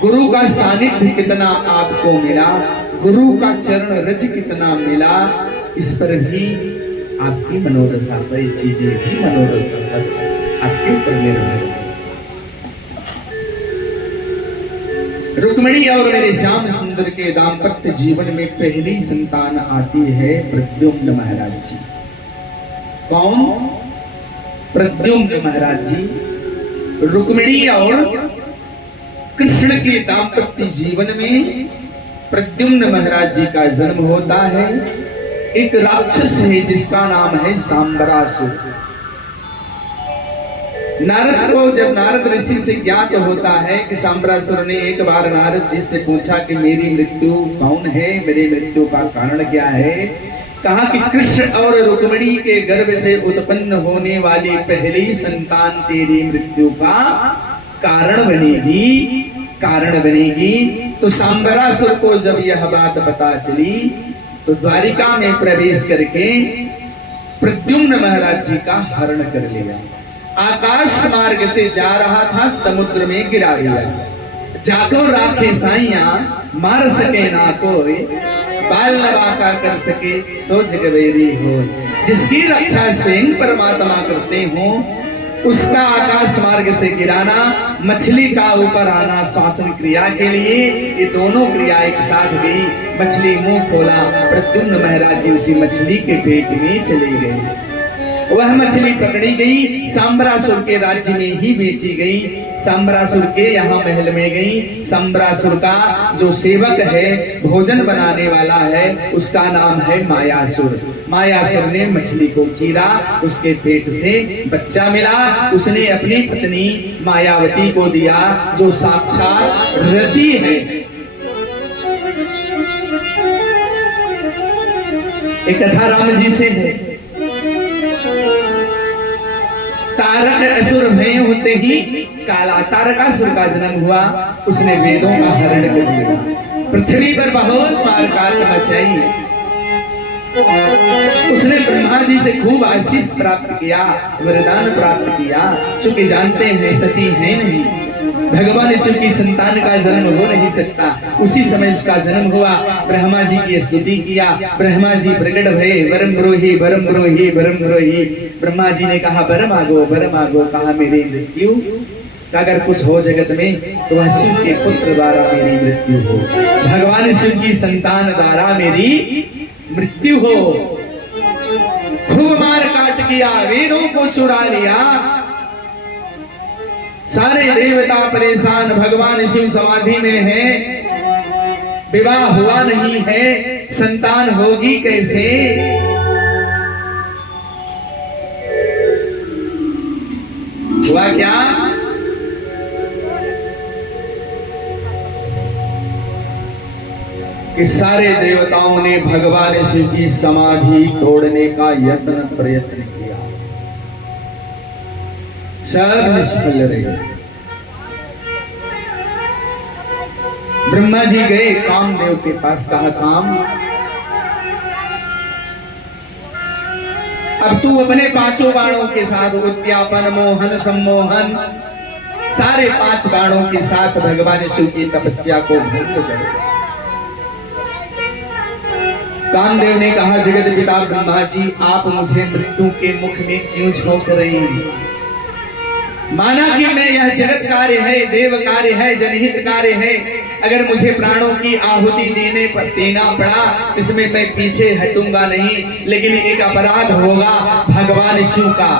गुरु का सानिध्य कितना आपको मिला, गुरु का चरण रज कितना मिला, इस पर भी आपकी मनोदशा पर, चीजें भी मनोदशा पर आपके ऊपर निर्भर है। रुक्मिणी और मेरे श्याम सुंदर के दाम्पत्य जीवन में पहली संतान आती है प्रद्युम्न महाराज जी। कौन? प्रद्युम्न महाराज जी। रुक्मिणी और कृष्ण के दाम्पत्य जीवन में प्रद्युम्न महाराज जी का जन्म होता है। एक राक्षस है जिसका नाम है सांबरासुर। नारद को जब नारद ऋषि से ज्ञात होता है कि सांबरासुर ने एक बार नारद जी से पूछा कि मेरी मृत्यु कौन है, मेरी मृत्यु का कारण क्या है, कहा कि कृष्ण और रुक्मिणी के गर्भ से उत्पन्न होने वाली पहली संतान तेरी मृत्यु का कारण बनेगी। तो सांबरासुर को जब यह बात पता चली तो द्वारिका में प्रवेश करके प्रद्युम्न महाराज जी का हरण कर लिया। आकाश मार्ग से जा रहा था, समुद्र में गिरा दिया। जाको राखे साइया मार सके ना कोई, बाल नवाका कर सके सो जगवेरी हो। जिसकी रक्षा स्वयं परमात्मा करते हो उसका आकाश मार्ग से गिराना, मछली का ऊपर आना श्वासन क्रिया के लिए, ये दोनों क्रिया एक साथ गई। मछली मुंह खोला, प्रद्युम्न महाराज जी उसी मछली के पेट में चले गए। वह मछली पकड़ी गई, सांबरासुर के राज्य में ही बेची गई, सांबरासुर के यहाँ महल में गई। सांबरासुर का जो सेवक है, भोजन बनाने वाला है, उसका नाम है मायासुर। मायासुर ने मछली को चीरा, उसके पेट से बच्चा मिला। उसने अपनी पत्नी मायावती को दिया जो साक्षात रति है। एक कथा राम जी से है। तारक असुर भय होते ही काला तारकासुर का जन्म हुआ। उसने वेदों का हरण कर दिया, पृथ्वी पर बहुत मारकाट मचाई। उसने ब्रह्मा जी से खूब आशीष प्राप्त किया, वरदान प्राप्त किया। चूंकि जानते हैं सती है नहीं, भगवान शिव की संतान का जन्म हो नहीं सकता। उसी समय उसका जन्म हुआ। ब्रह्मा जी की स्तुति किया, ब्रह्मा जी प्रकट भये, वरम ब्रोहि वरम ब्रोहि वरम ब्रोहि। ब्रह्मा जी ने कहा वर मांगो वर मांगो। कहा मेरी मृत्यु अगर कुछ हो जगत में तो वह शिव के पुत्र द्वारा मेरी मृत्यु हो, भगवान शिव की संतान द्वारा मेरी मृत्यु हो। खूब मार काट किया, वेदों को चुरा लिया, सारे देवता परेशान। भगवान शिव समाधि में है, विवाह हुआ नहीं है, संतान होगी कैसे? हुआ क्या? कि सारे देवताओं ने भगवान शिव की समाधि तोड़ने का यत्न प्रयत्न किया, सब निष्फल रहे। ब्रह्मा जी गए कामदेव के पास, कहा काम अब तू अपने पांचों बाणों के साथ उद्यापन मोहन सम्मोहन सारे 5 बाणों के साथ भगवान शिव की तपस्या को भंग कर। कामदेव ने कहा जगत पिता ब्रह्मा जी, आप मुझे मृत्यु के मुख में क्यों झोंक रहे हैं? माना कि मैं यह जगत कार्य है, देव कार्य है, जनहित कार्य है। अगर मुझे प्राणों की आहुति देना पड़ा, इसमें मैं पीछे हटूंगा नहीं। लेकिन एक अपराध होगा भगवान शिव का।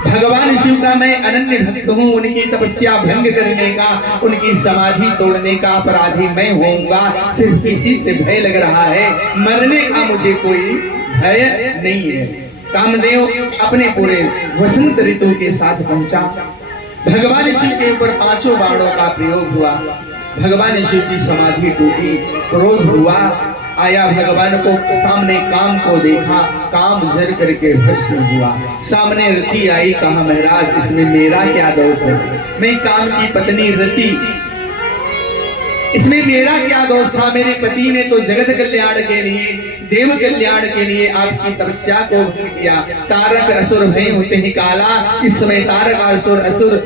भगवान शिव का मैं अनन्य भक्त हूँ, उनकी तपस्या भंग करने का, उनकी समाधि तोड़ने का अपराधी मैं होऊंगा। सिर्फ इसी से भय लग रहा है, मरने का मुझे कोई भय नहीं है। कामदेव अपने पूरे वसंत ऋतु के साथ पहुंचा। भगवान शिव के ऊपर 5 बाणों का प्रयोग हुआ। भगवान शिव की समाधि टूटी, क्रोध हुआ, आया भगवान को सामने, काम को देखा, काम जर करके भस्म हुआ। सामने रति आई, कहा महाराज इसमें मेरा क्या दोष है? मैं काम की पत्नी रति इसमें मेरा क्या दोष था? मेरे पति ने तो जगत कल्याण के लिए, देव कल्याण के लिए आपकी तपस्या को भंग किया। तारक असुर भय होते ही काला। इस समय तारक असुर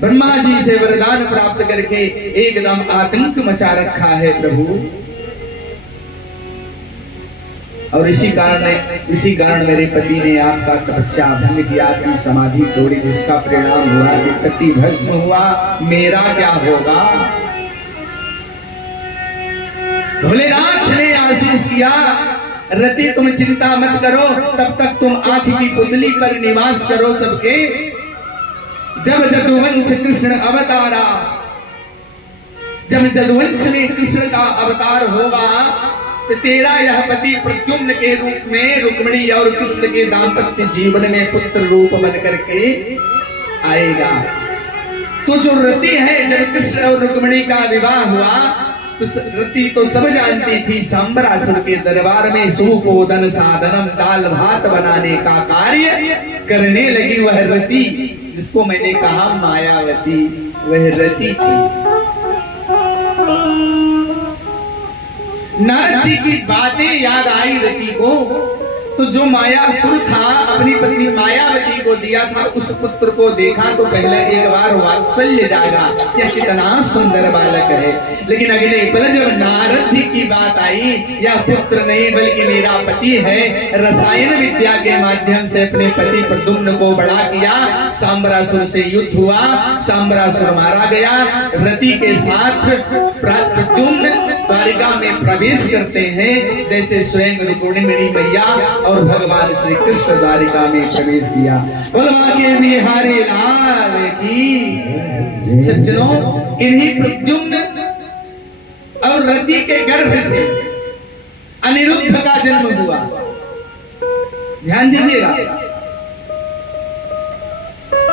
ब्रह्मा जी से वरदान प्राप्त करके एकदम आतंक मचा रखा है प्रभु। और इसी कारण मेरे पति ने आपका तपस्या भंग किया, आपकी समाधि तोड़ी, जिसका परिणाम हुआ कि पति भस्म हुआ। मेरा क्या होगा? भोलेनाथ ने आशीष किया, रति तुम चिंता मत करो, तब तक तुम आँख की पुतली पर निवास करो सबके। जब जदुवंश कृष्ण अवतारा, जब जदुवंश में कृष्ण का अवतार होगा तो तेरा यह पति प्रद्युम्न के रूप में रुक्मिणी और कृष्ण के दाम्पत्य जीवन में पुत्र रूप बन करके आएगा। तो जो रति है, जब कृष्ण और रुक्मिणी का विवाह हुआ तो रति तो सब जानती थी, सांबरासुर के दरबार में सुकोदन साधनम दाल भात बनाने का कार्य करने लगी वह रति, जिसको मैंने कहा मायावती, वह रति थी। नारद जी की बातें याद आई रति को, तो जो मायासुर था अपनी पत्नी मायावती को दिया था, उस पुत्र को देखा तो पहले एक बार वात्सल्य जागा, क्या कितना सुंदर बालक है। लेकिन अगले पल जब नारद जी की बात आई, यह पुत्र नहीं बल्कि मेरा पति है, रसायन विद्या के माध्यम से अपने पति प्रद्युम्न को बड़ा किया। सांबरासुर से युद्ध हुआ, सांबरासुर मारा गया। रति के साथ प्रद्युम्न द्वारिका में प्रवेश करते हैं, जैसे स्वयं रुक्मिणी मैया और भगवान श्री कृष्ण द्वारिका में प्रवेश किया। बलवा के बिहारी लाल की। सज्जनों, इन्हीं प्रद्युम्न और रति के गर्भ से अनिरुद्ध का जन्म हुआ। ध्यान दीजिएगा,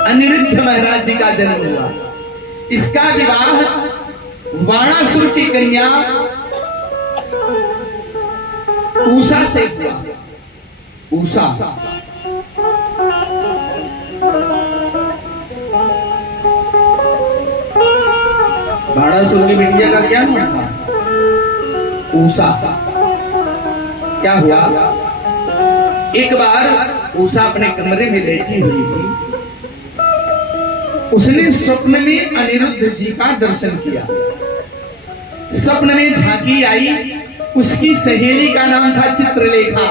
अनिरुद्ध महाराज जी का जन्म हुआ। इसका विवाह वाणासुर की कन्या उषा से हुआ। उषा बाणासुर की बिटिया का क्या नाम था? उषा। क्या हुआ? एक बार उषा अपने कमरे में लेटी हुई थी, उसने स्वप्न में अनिरुद्ध जी का दर्शन किया। स्वप्न में झांकी आई, उसकी सहेली का नाम था चित्रलेखा।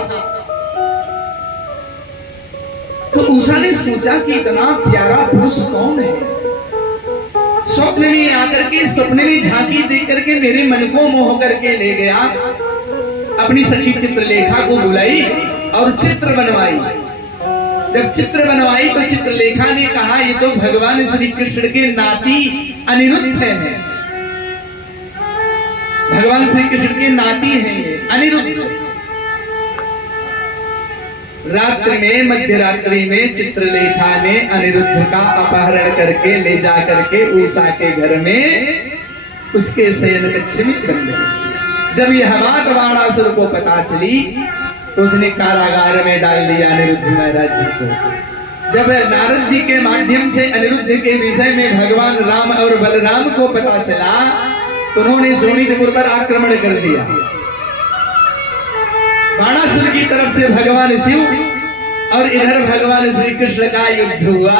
तो उषा ने सोचा कि इतना प्यारा पुरुष कौन है। स्वप्न में आकर के, स्वप्न में झांकी देख करके मेरे मन को मोह करके ले गया। अपनी सखी चित्रलेखा को बुलाई और चित्र बनवाई। जब चित्र बनवाई तो चित्रलेखा ने कहा, ये तो भगवान श्री कृष्ण के नाती अनिरुद्ध है। भगवान श्री कृष्ण के नाती हैं ये अनिरुद्ध। रात्रि में, मध्य रात्रि में चित्रलेखा ने अनिरुद्ध का अपहरण करके ले जा करके उषा के घर में उसके शयन कक्ष में बंद कर दिया। जब यह बात वाणासुर को पता चली तो उसने कारागार में डाल दिया अनिरुद्ध महाराज जी को। जब नारद जी के माध्यम से अनिरुद्ध के विषय में भगवान राम और बलराम को पता चला तो उन्होंने शोणितपुर पर आक्रमण कर दिया। बाणासुर की तरफ से भगवान शिव और इधर भगवान श्री कृष्ण का युद्ध हुआ।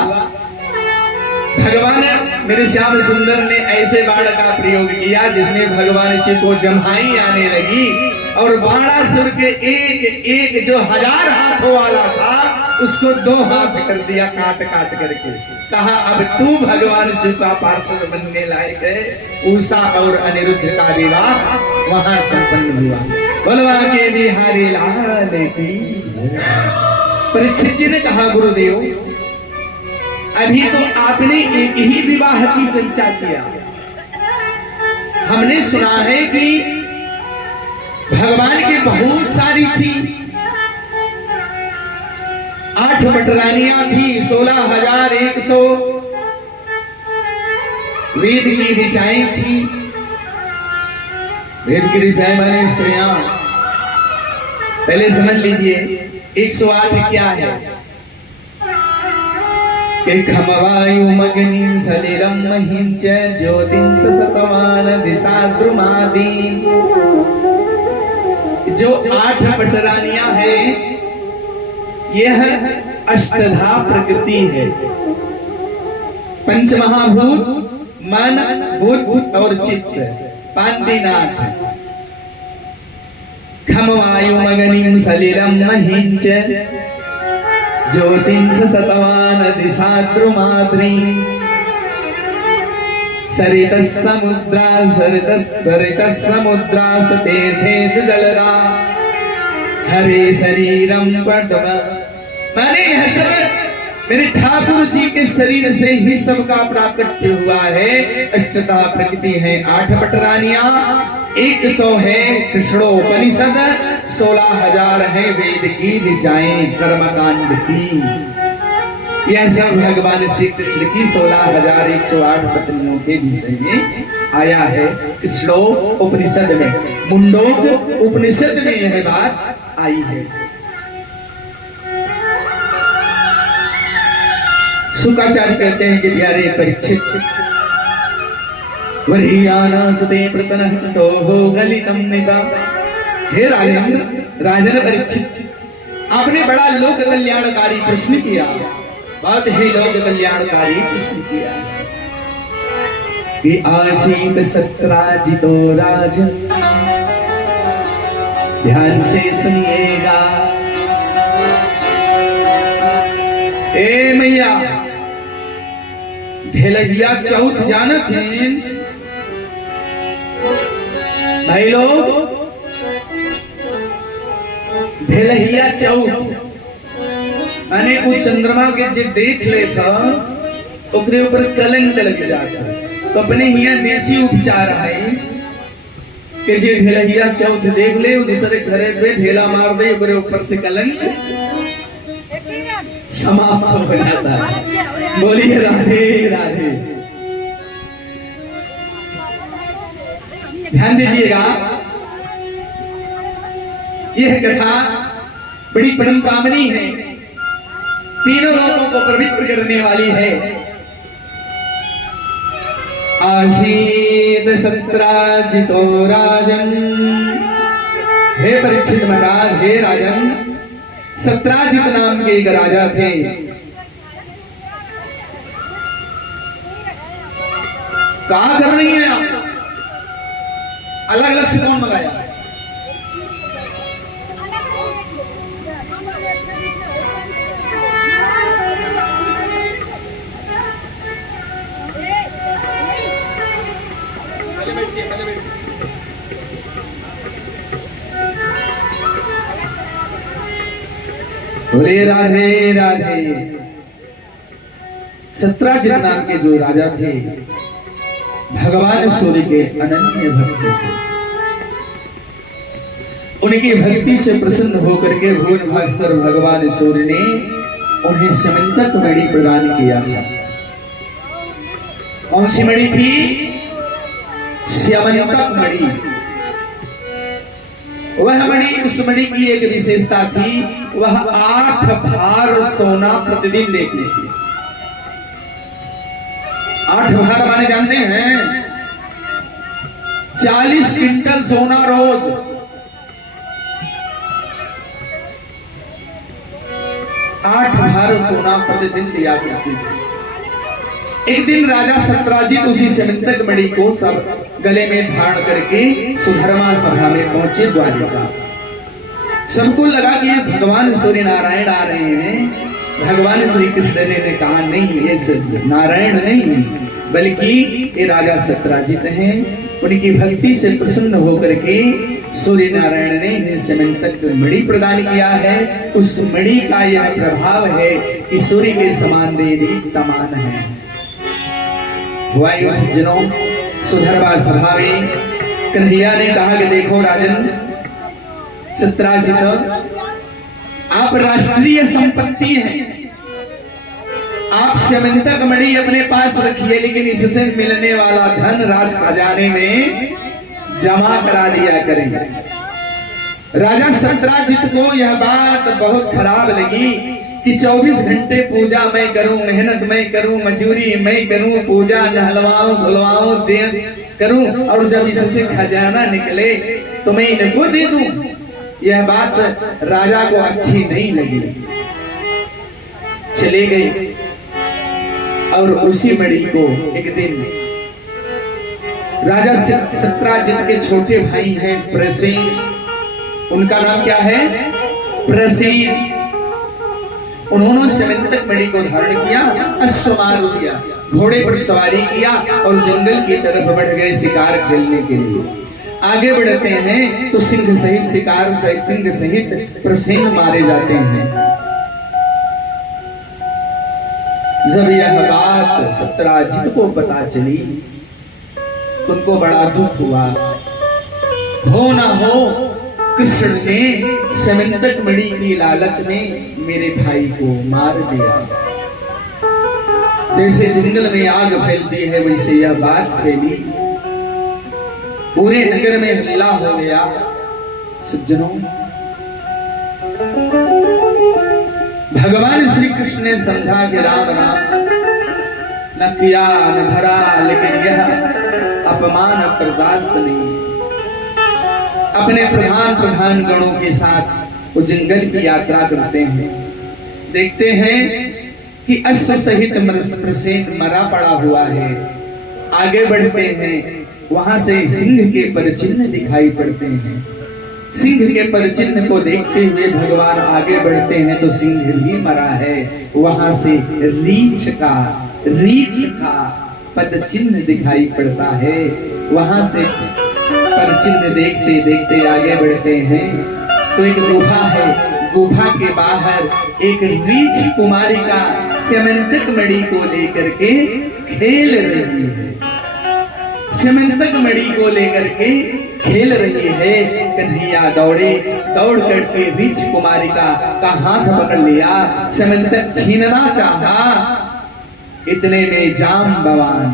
भगवान मेरे श्याम सुंदर ने ऐसे बाण का प्रयोग किया जिसमें भगवान शिव को जम्हाई आने लगी और बाणासुर के एक एक जो 1000 हाथों वाला था उसको 2 हाथ कर दिया, काट काट करके। कहा, अब तू भगवान शिव का पार्षद बनने लायक है। उषा और अनिरुद्ध का विवाह वहां संपन्न हुआ। बलवा के बिहारी लाल की। परीक्षित जी ने कहा, गुरुदेव अभी तो आपने एक ही विवाह की चर्चा किया, हमने सुना है कि भगवान की बहुत सारी थी, 8 बटरानियां थी, 16,100 वेद की ऋचाएं थी। वेद की ऋचाएं माने स्त्रियां। पहले समझ लीजिए 108 क्या है। के खमवायुमग्निं सलिलं महिं च ज्योतिं सतमान दिशाद्रुमादीन। जो 8 पटरानियां हैं यह अष्टधा प्रकृति है। पंचमहाभूत मन बुद्ध और चित्त पांतिनाथ। खमवायुमग्निं सलिलं महिं च ज्योतिंस सतवान दिशाद्रुमाद्री। सरितः समुद्रास्त तीर्थे च जलरा हरे शरीरम पटव। माने यह सब मेरे ठाकुर जी के शरीर से ही सबका प्राकट्य हुआ है। अष्टधा प्रकृति है, 8 पटरानियां, 100 है कृष्णोपनिषद, 16,000 है वेद की ऋचाएं कर्मकांड की। यह सब भगवान श्री कृष्ण की 16,108 पत्नियों के विषय में आया है कृष्णो उपनिषद में। मुंडोक उपनिषद में यह बात आई है। शुक्राचार्य कहते हैं कि प्यारे परीक्षित, वरीयानासुते प्रतनहतो हो गलितम निका। हे राजेंद्र, राजन परीक्षित, आपने बड़ा लोक कल्याणकारी प्रश्न किया, बहुत ही लोक कल्याणकारी प्रश्न किया कि आसीत सत्राजितो राजन। ध्यान से सुनिएगा। ए मैया, ढेलहिया चौथ जानत हैं भाई लोग? ढेलहिया चौथ माने वो चंद्रमा के जे देख ले था ओकरे ऊपर कलंक लग जाता। तो अपने हिया देसी उपचार है कि जे ढेलहिया चौथ देख ले वो दूसरे घरे पे ढेला मार दे, ओकरे ऊपर से कलंक समाप्त हो जाता है। बोलिए राधे राधे। ध्यान दीजिएगा, यह कथा बड़ी परम पावनी है, तीनों लोगों को पवित्र करने वाली है। आसीत सत्राजितो राजन। हे परीक्षित महाराज, हे राजन, सत्राजित नाम के एक राजा थे। कहा कर रही है आप? अलग अलग से कौन मंगाया? बोले राधे राधे। सत्राजित नाम के जो राजा थे भगवान सूर्य के अनन्य भक्त थे। उनकी भक्ति से प्रसन्न होकर के भुवन भास्कर भगवान सूर्य ने उन्हें समंतक मणि प्रदान किया। कौन सी मणि थी? स्यमंतक मणि। वह मणि, उस मणि की एक विशेषता थी, वह 8 भार सोना प्रतिदिन देती थी। 8 भार माने जानते हैं? 40 क्विंटल सोना रोज। 8 भार सोना प्रतिदिन दिया करती थी। एक दिन राजा सत्राजित उसी समंतक मणि को सब गले में धारण करके सुधर्मा सभा में पहुंचे द्वारिका। सबको लगा कि ये भगवान सूर्य नारायण आ रहे हैं। भगवान श्री कृष्ण ने कहा नहीं, ये नारायण नहीं बल्कि ये राजा सत्राजित हैं। उनकी भक्ति से प्रसन्न होकर के सूर्य नारायण ने इन्हें समंतक मणि प्रदान किया है। उस मणि का यह प्रभाव है कि सूर्य के समान दीप्तमान है। वायु सज्जनों, सुधर्मा सभा में कन्हैया ने कहा कि देखो राजन सत्राजित, आप राष्ट्रीय संपत्ति हैं, आप समंतक मणि अपने पास रखिए, लेकिन इससे मिलने वाला धन राज खजाने में जमा करा दिया करेंगे। राजा सत्राजित को यह बात बहुत खराब लगी कि 24 घंटे पूजा मैं करूं, मेहनत मैं करूं, मजूरी मैं करूं, पूजा नहलवाऊं धुलवाऊं देर करूं और जब इससे खजाना निकले तो मैं इनको दे दूं। यह बात राजा को अच्छी नहीं लगी, चले गए। और उसी मणि को एक दिन राजा सत्राजित के छोटे भाई हैं प्रसेन, उनका नाम क्या है? प्रसेन। उन्होंने स्यमंतक मणि को धारण किया, अश्वमारोह किया, घोड़े पर सवारी किया और जंगल की तरफ बढ़ गए शिकार खेलने के लिए। आगे बढ़ते हैं तो सिंह सहित प्रसेन मारे जाते हैं। जब यह बात सत्राजित को पता चली तो उनको बड़ा दुख हुआ। हो ना हो कृष्ण ने स्यमंतक मणि की लालच में मेरे भाई को मार दिया। जैसे जंगल में आग फैलती है वैसे यह बात फैली, पूरे नगर में हल्ला हो गया। सज्जनों, भगवान श्री कृष्ण ने समझा कि राम राम न किया न भरा, लेकिन यह अपमान बर्दाश्त नहीं। अपने प्रधान गणों के साथ वो जंगल की यात्रा करते हैं। देखते हैं कि अश्व सहित प्रसेन मरा पड़ा हुआ है। आगे बढ़ते हैं, वहां से सिंह के परचिन्ह दिखाई पड़ते हैं। सिंह के परचिन्ह को देखते हुए भगवान आगे बढ़ते हैं तो सिंह भी मरा है। वहां से रीछ का पद चिन्ह दिखाई पड़ता है। वहां से पर चिन्ह देखते देखते आगे बढ़ते हैं तो एक गुफा है। गुफा के बाहर एक रीछ कुमारिका स्यमंतक मणि को लेकर के खेल रही है। स्यमंतक मणि को लेकर के खेल रही है। कन्हैया दौड़ करके रीछ कुमारिका का हाथ पकड़ लिया, स्यमंतक छीनना चाहा। इतने में जाम्बवान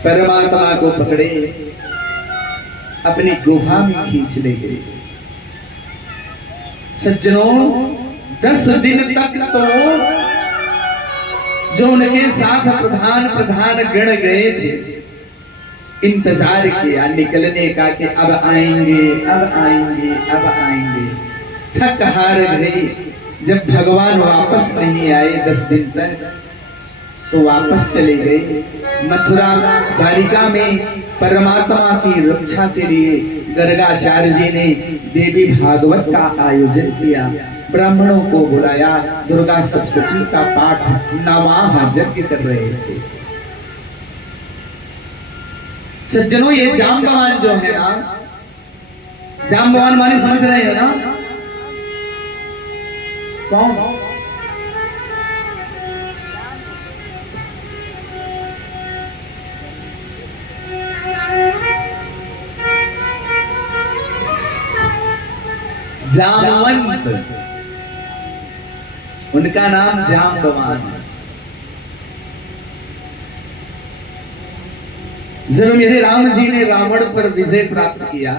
परमात्मा को पकड़े अपनी गुफा में खींच ले गए। सज्जनों, 10 दिन तक तो जो उनके साथ प्रधान गण गए थे इंतजार किया निकलने का कि अब आएंगे। थक हार गए। जब भगवान वापस नहीं आए 10 दिन तक तो वापस चले गए। मथुरा द्वारिका में परमात्मा की रक्षा के लिए गर्गाचार्य जी ने देवी भागवत का आयोजन किया। ब्राह्मणों को बुलाया, दुर्गा सप्तशती का पाठ नवाह यज्ञ कर रहे थे। सज्जनों, ये जाम्बवान जो है ना, जाम्बवान माने समझ रहे हैं ना? कौन? जामवंत, उनका नाम जाम्बवान। जब मेरे राम जी ने रावण पर विजय प्राप्त किया,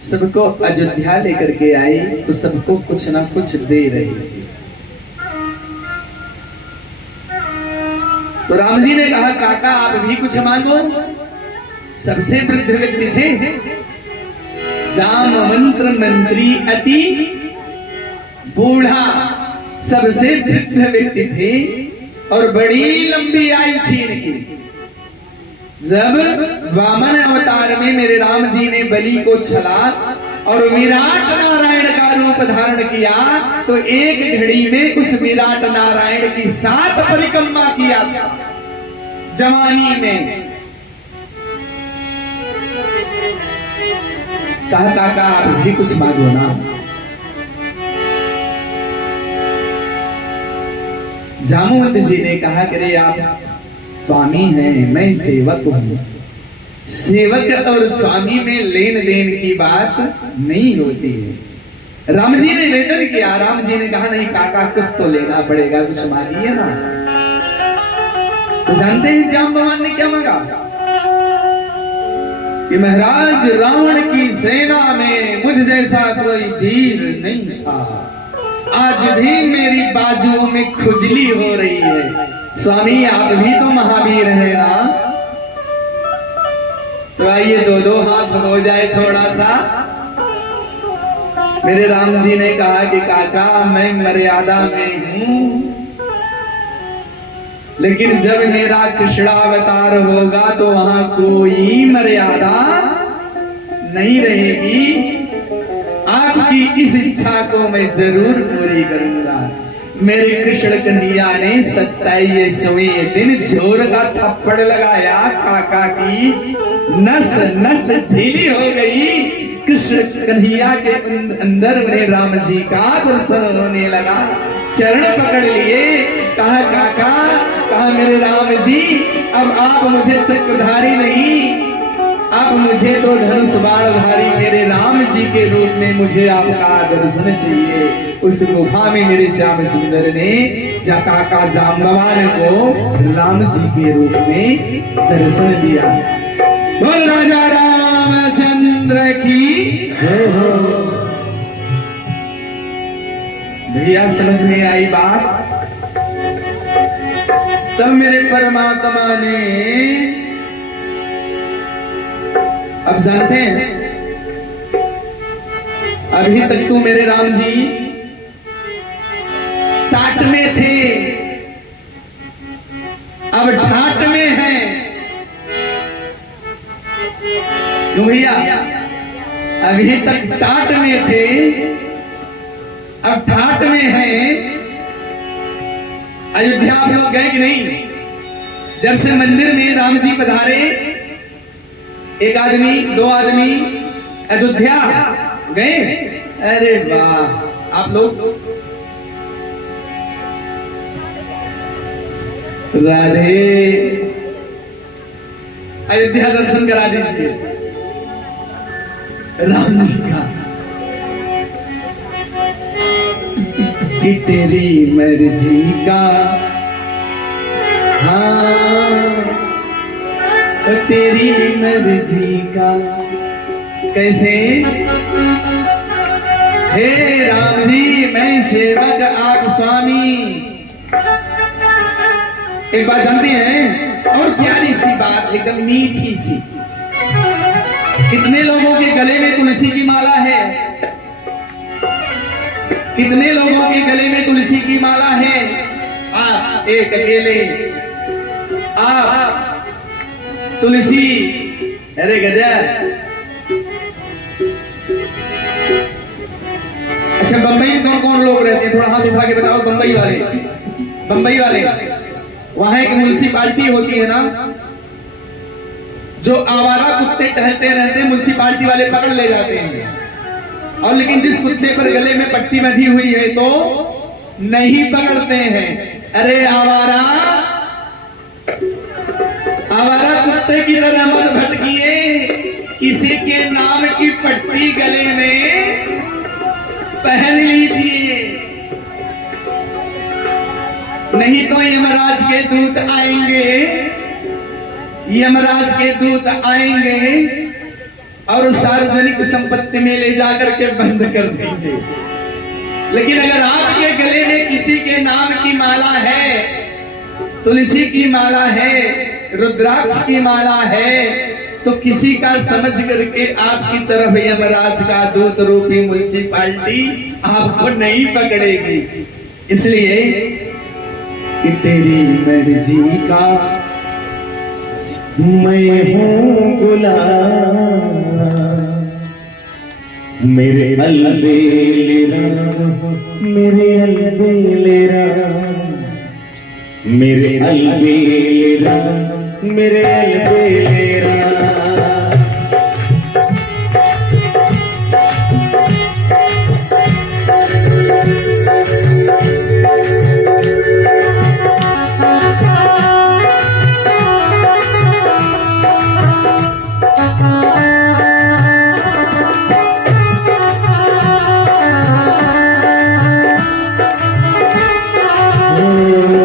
सबको अयोध्या लेकर के आए तो सबको कुछ ना कुछ दे रहे थे। तो राम जी ने कहा, काका आप भी कुछ मांगो। सबसे वृद्ध व्यक्ति थे जामवंत मंत्री, अति बूढ़ा, सबसे वृद्ध व्यक्ति थे और बड़ी लंबी आयु थी इनकी। जब वामन अवतार में मेरे राम जी ने बलि को छला और विराट नारायण का रूप धारण किया तो एक घड़ी में उस विराट नारायण की 7 परिक्रमा किया जवानी में। कहा, काका आप भी कुछ मांगो ना। जामवंत जी ने कहा कि रे आप स्वामी हैं, मैं सेवक हूं। सेवक और स्वामी में लेन देन की बात नहीं होती है। राम जी ने निवेदन किया। राम जी ने कहा, नहीं काका कुछ तो लेना पड़ेगा, कुछ मांगिए ना। तो जानते हैं जाम्बवान ने क्या मांगा कि महाराज रावण की सेना में मुझ जैसा कोई वीर नहीं था, आज भी मेरी बाजुओं में खुजली हो रही है। स्वामी आप भी तो महावीर है ना, तो आइए दो दो हाथ हो जाए थोड़ा सा। मेरे राम जी ने कहा कि काका मैं मर्यादा में हूं, लेकिन जब मेरा कृष्णावतार होगा तो वहां कोई मर्यादा नहीं रहेगी। आपकी इस इच्छा को मैं जरूर पूरी करूंगा। मेरे कृष्ण कन्हैया ने 27वें दिन जोर का थप्पड़ लगाया, काका की नस नस ढीली हो गई। कृष्ण कन्हैया के अंदर मेरे राम जी का दर्शन होने लगा। चरण पकड़ लिए, कहा काका, कहा मेरे राम जी अब आप मुझे चक्रधारी नहीं, आप मुझे तो धनुष बाणधारी मेरे राम जी के रूप में मुझे आपका दर्शन चाहिए। उस गुफा में मेरे श्याम सुंदर ने काका जाम्बवान को राम जी के रूप में दर्शन दिया। बोल राजा रामचंद्र की जय हो। भैया समझ में आई बात? तब मेरे परमात्मा ने, अब जानते हैं अभी तक तो मेरे राम जी टाट में थे, अब ठाट में हैं। क्यों भैया? अभी तक टाट में थे, अब ठाट में हैं। अयोध्या आप लोग गए कि नहीं? जब से मंदिर में राम जी पधारे, एक आदमी दो आदमी अयोध्या गए। अरे वाह, आप लोग राधे अयोध्या दर्शन करा दीजिए राम जी का। कि तेरी मर्जी का, हाँ तो तेरी मर्जी का। कैसे? हे राम जी मैं सेवक आप स्वामी। एक बात जानते हैं, और प्यारी सी बात, एकदम मीठी सी। कितने लोगों के गले में तुलसी की माला है? कितने लोगों के गले में तुलसी की माला है? आप एक अकेले, आप तुलसी। अरे गजब। अच्छा बंबई में कौन कौन लोग रहते हैं? थोड़ा हाथ उठा के बताओ। बंबई वाले, बंबई वाले, वहां एक म्युनिसिपालिटी होती है ना, जो आवारा कुत्ते टहलते रहते हैं, म्युनिसिपालिटी वाले पकड़ ले जाते हैं। और लेकिन जिस कुत्ते पर गले में पट्टी बंधी हुई है तो नहीं पकड़ते हैं। अरे आवारा, आवारा कुत्ते की तरह मत भटकिए, किसी के नाम की पट्टी गले में पहन लीजिए, नहीं तो यमराज के दूत आएंगे, यमराज के दूत आएंगे और सार्वजनिक संपत्ति में ले जाकर के बंद कर देंगे। लेकिन अगर आपके गले में किसी के नाम की माला है, तुलसी की माला है, रुद्राक्ष की माला है, तो किसी का समझ करके आपकी तरफ यमराज का दूत रूपी म्युनिसिपालिटी आपको नहीं पकड़ेगी। इसलिए कि तेरी मर्जी का मैं हूँ गुलाम, मेरे अलबेल राम, मेरे अलबेल राम, मेरे अलबेल राम, मेरे अलबेल राम।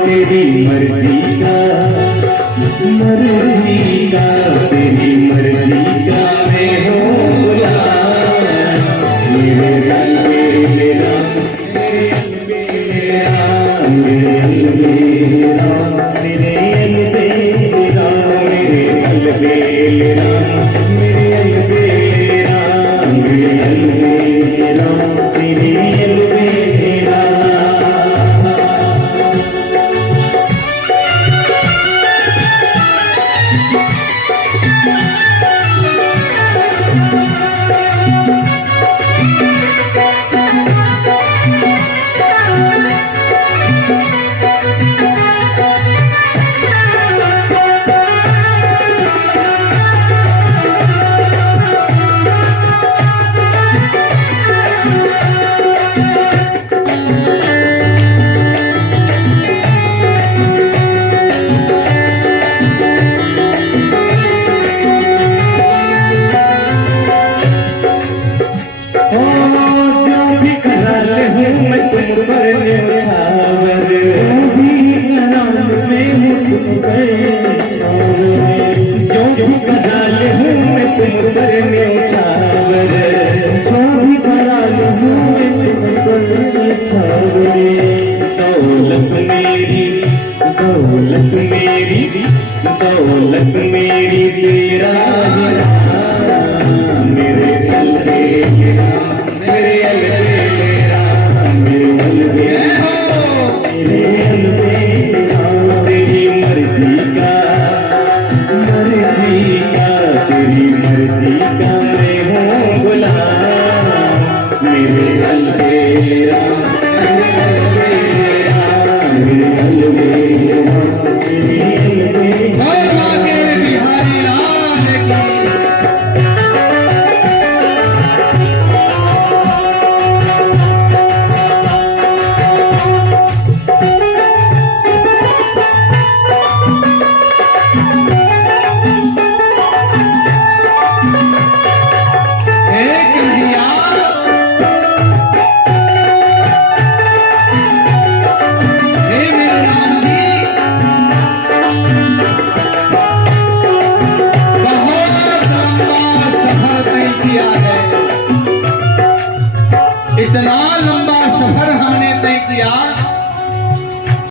तेरी मर्जी का न्यौछावर भी कराल में हूँ तुम पर न्यौछावर जो भी कराल हूँ मैं तुम पर न्यौछावर जो भी कराल हूँ मैं तुम पर न्यौछावर दौलत मेरी दौलत मेरी दौलत मेरी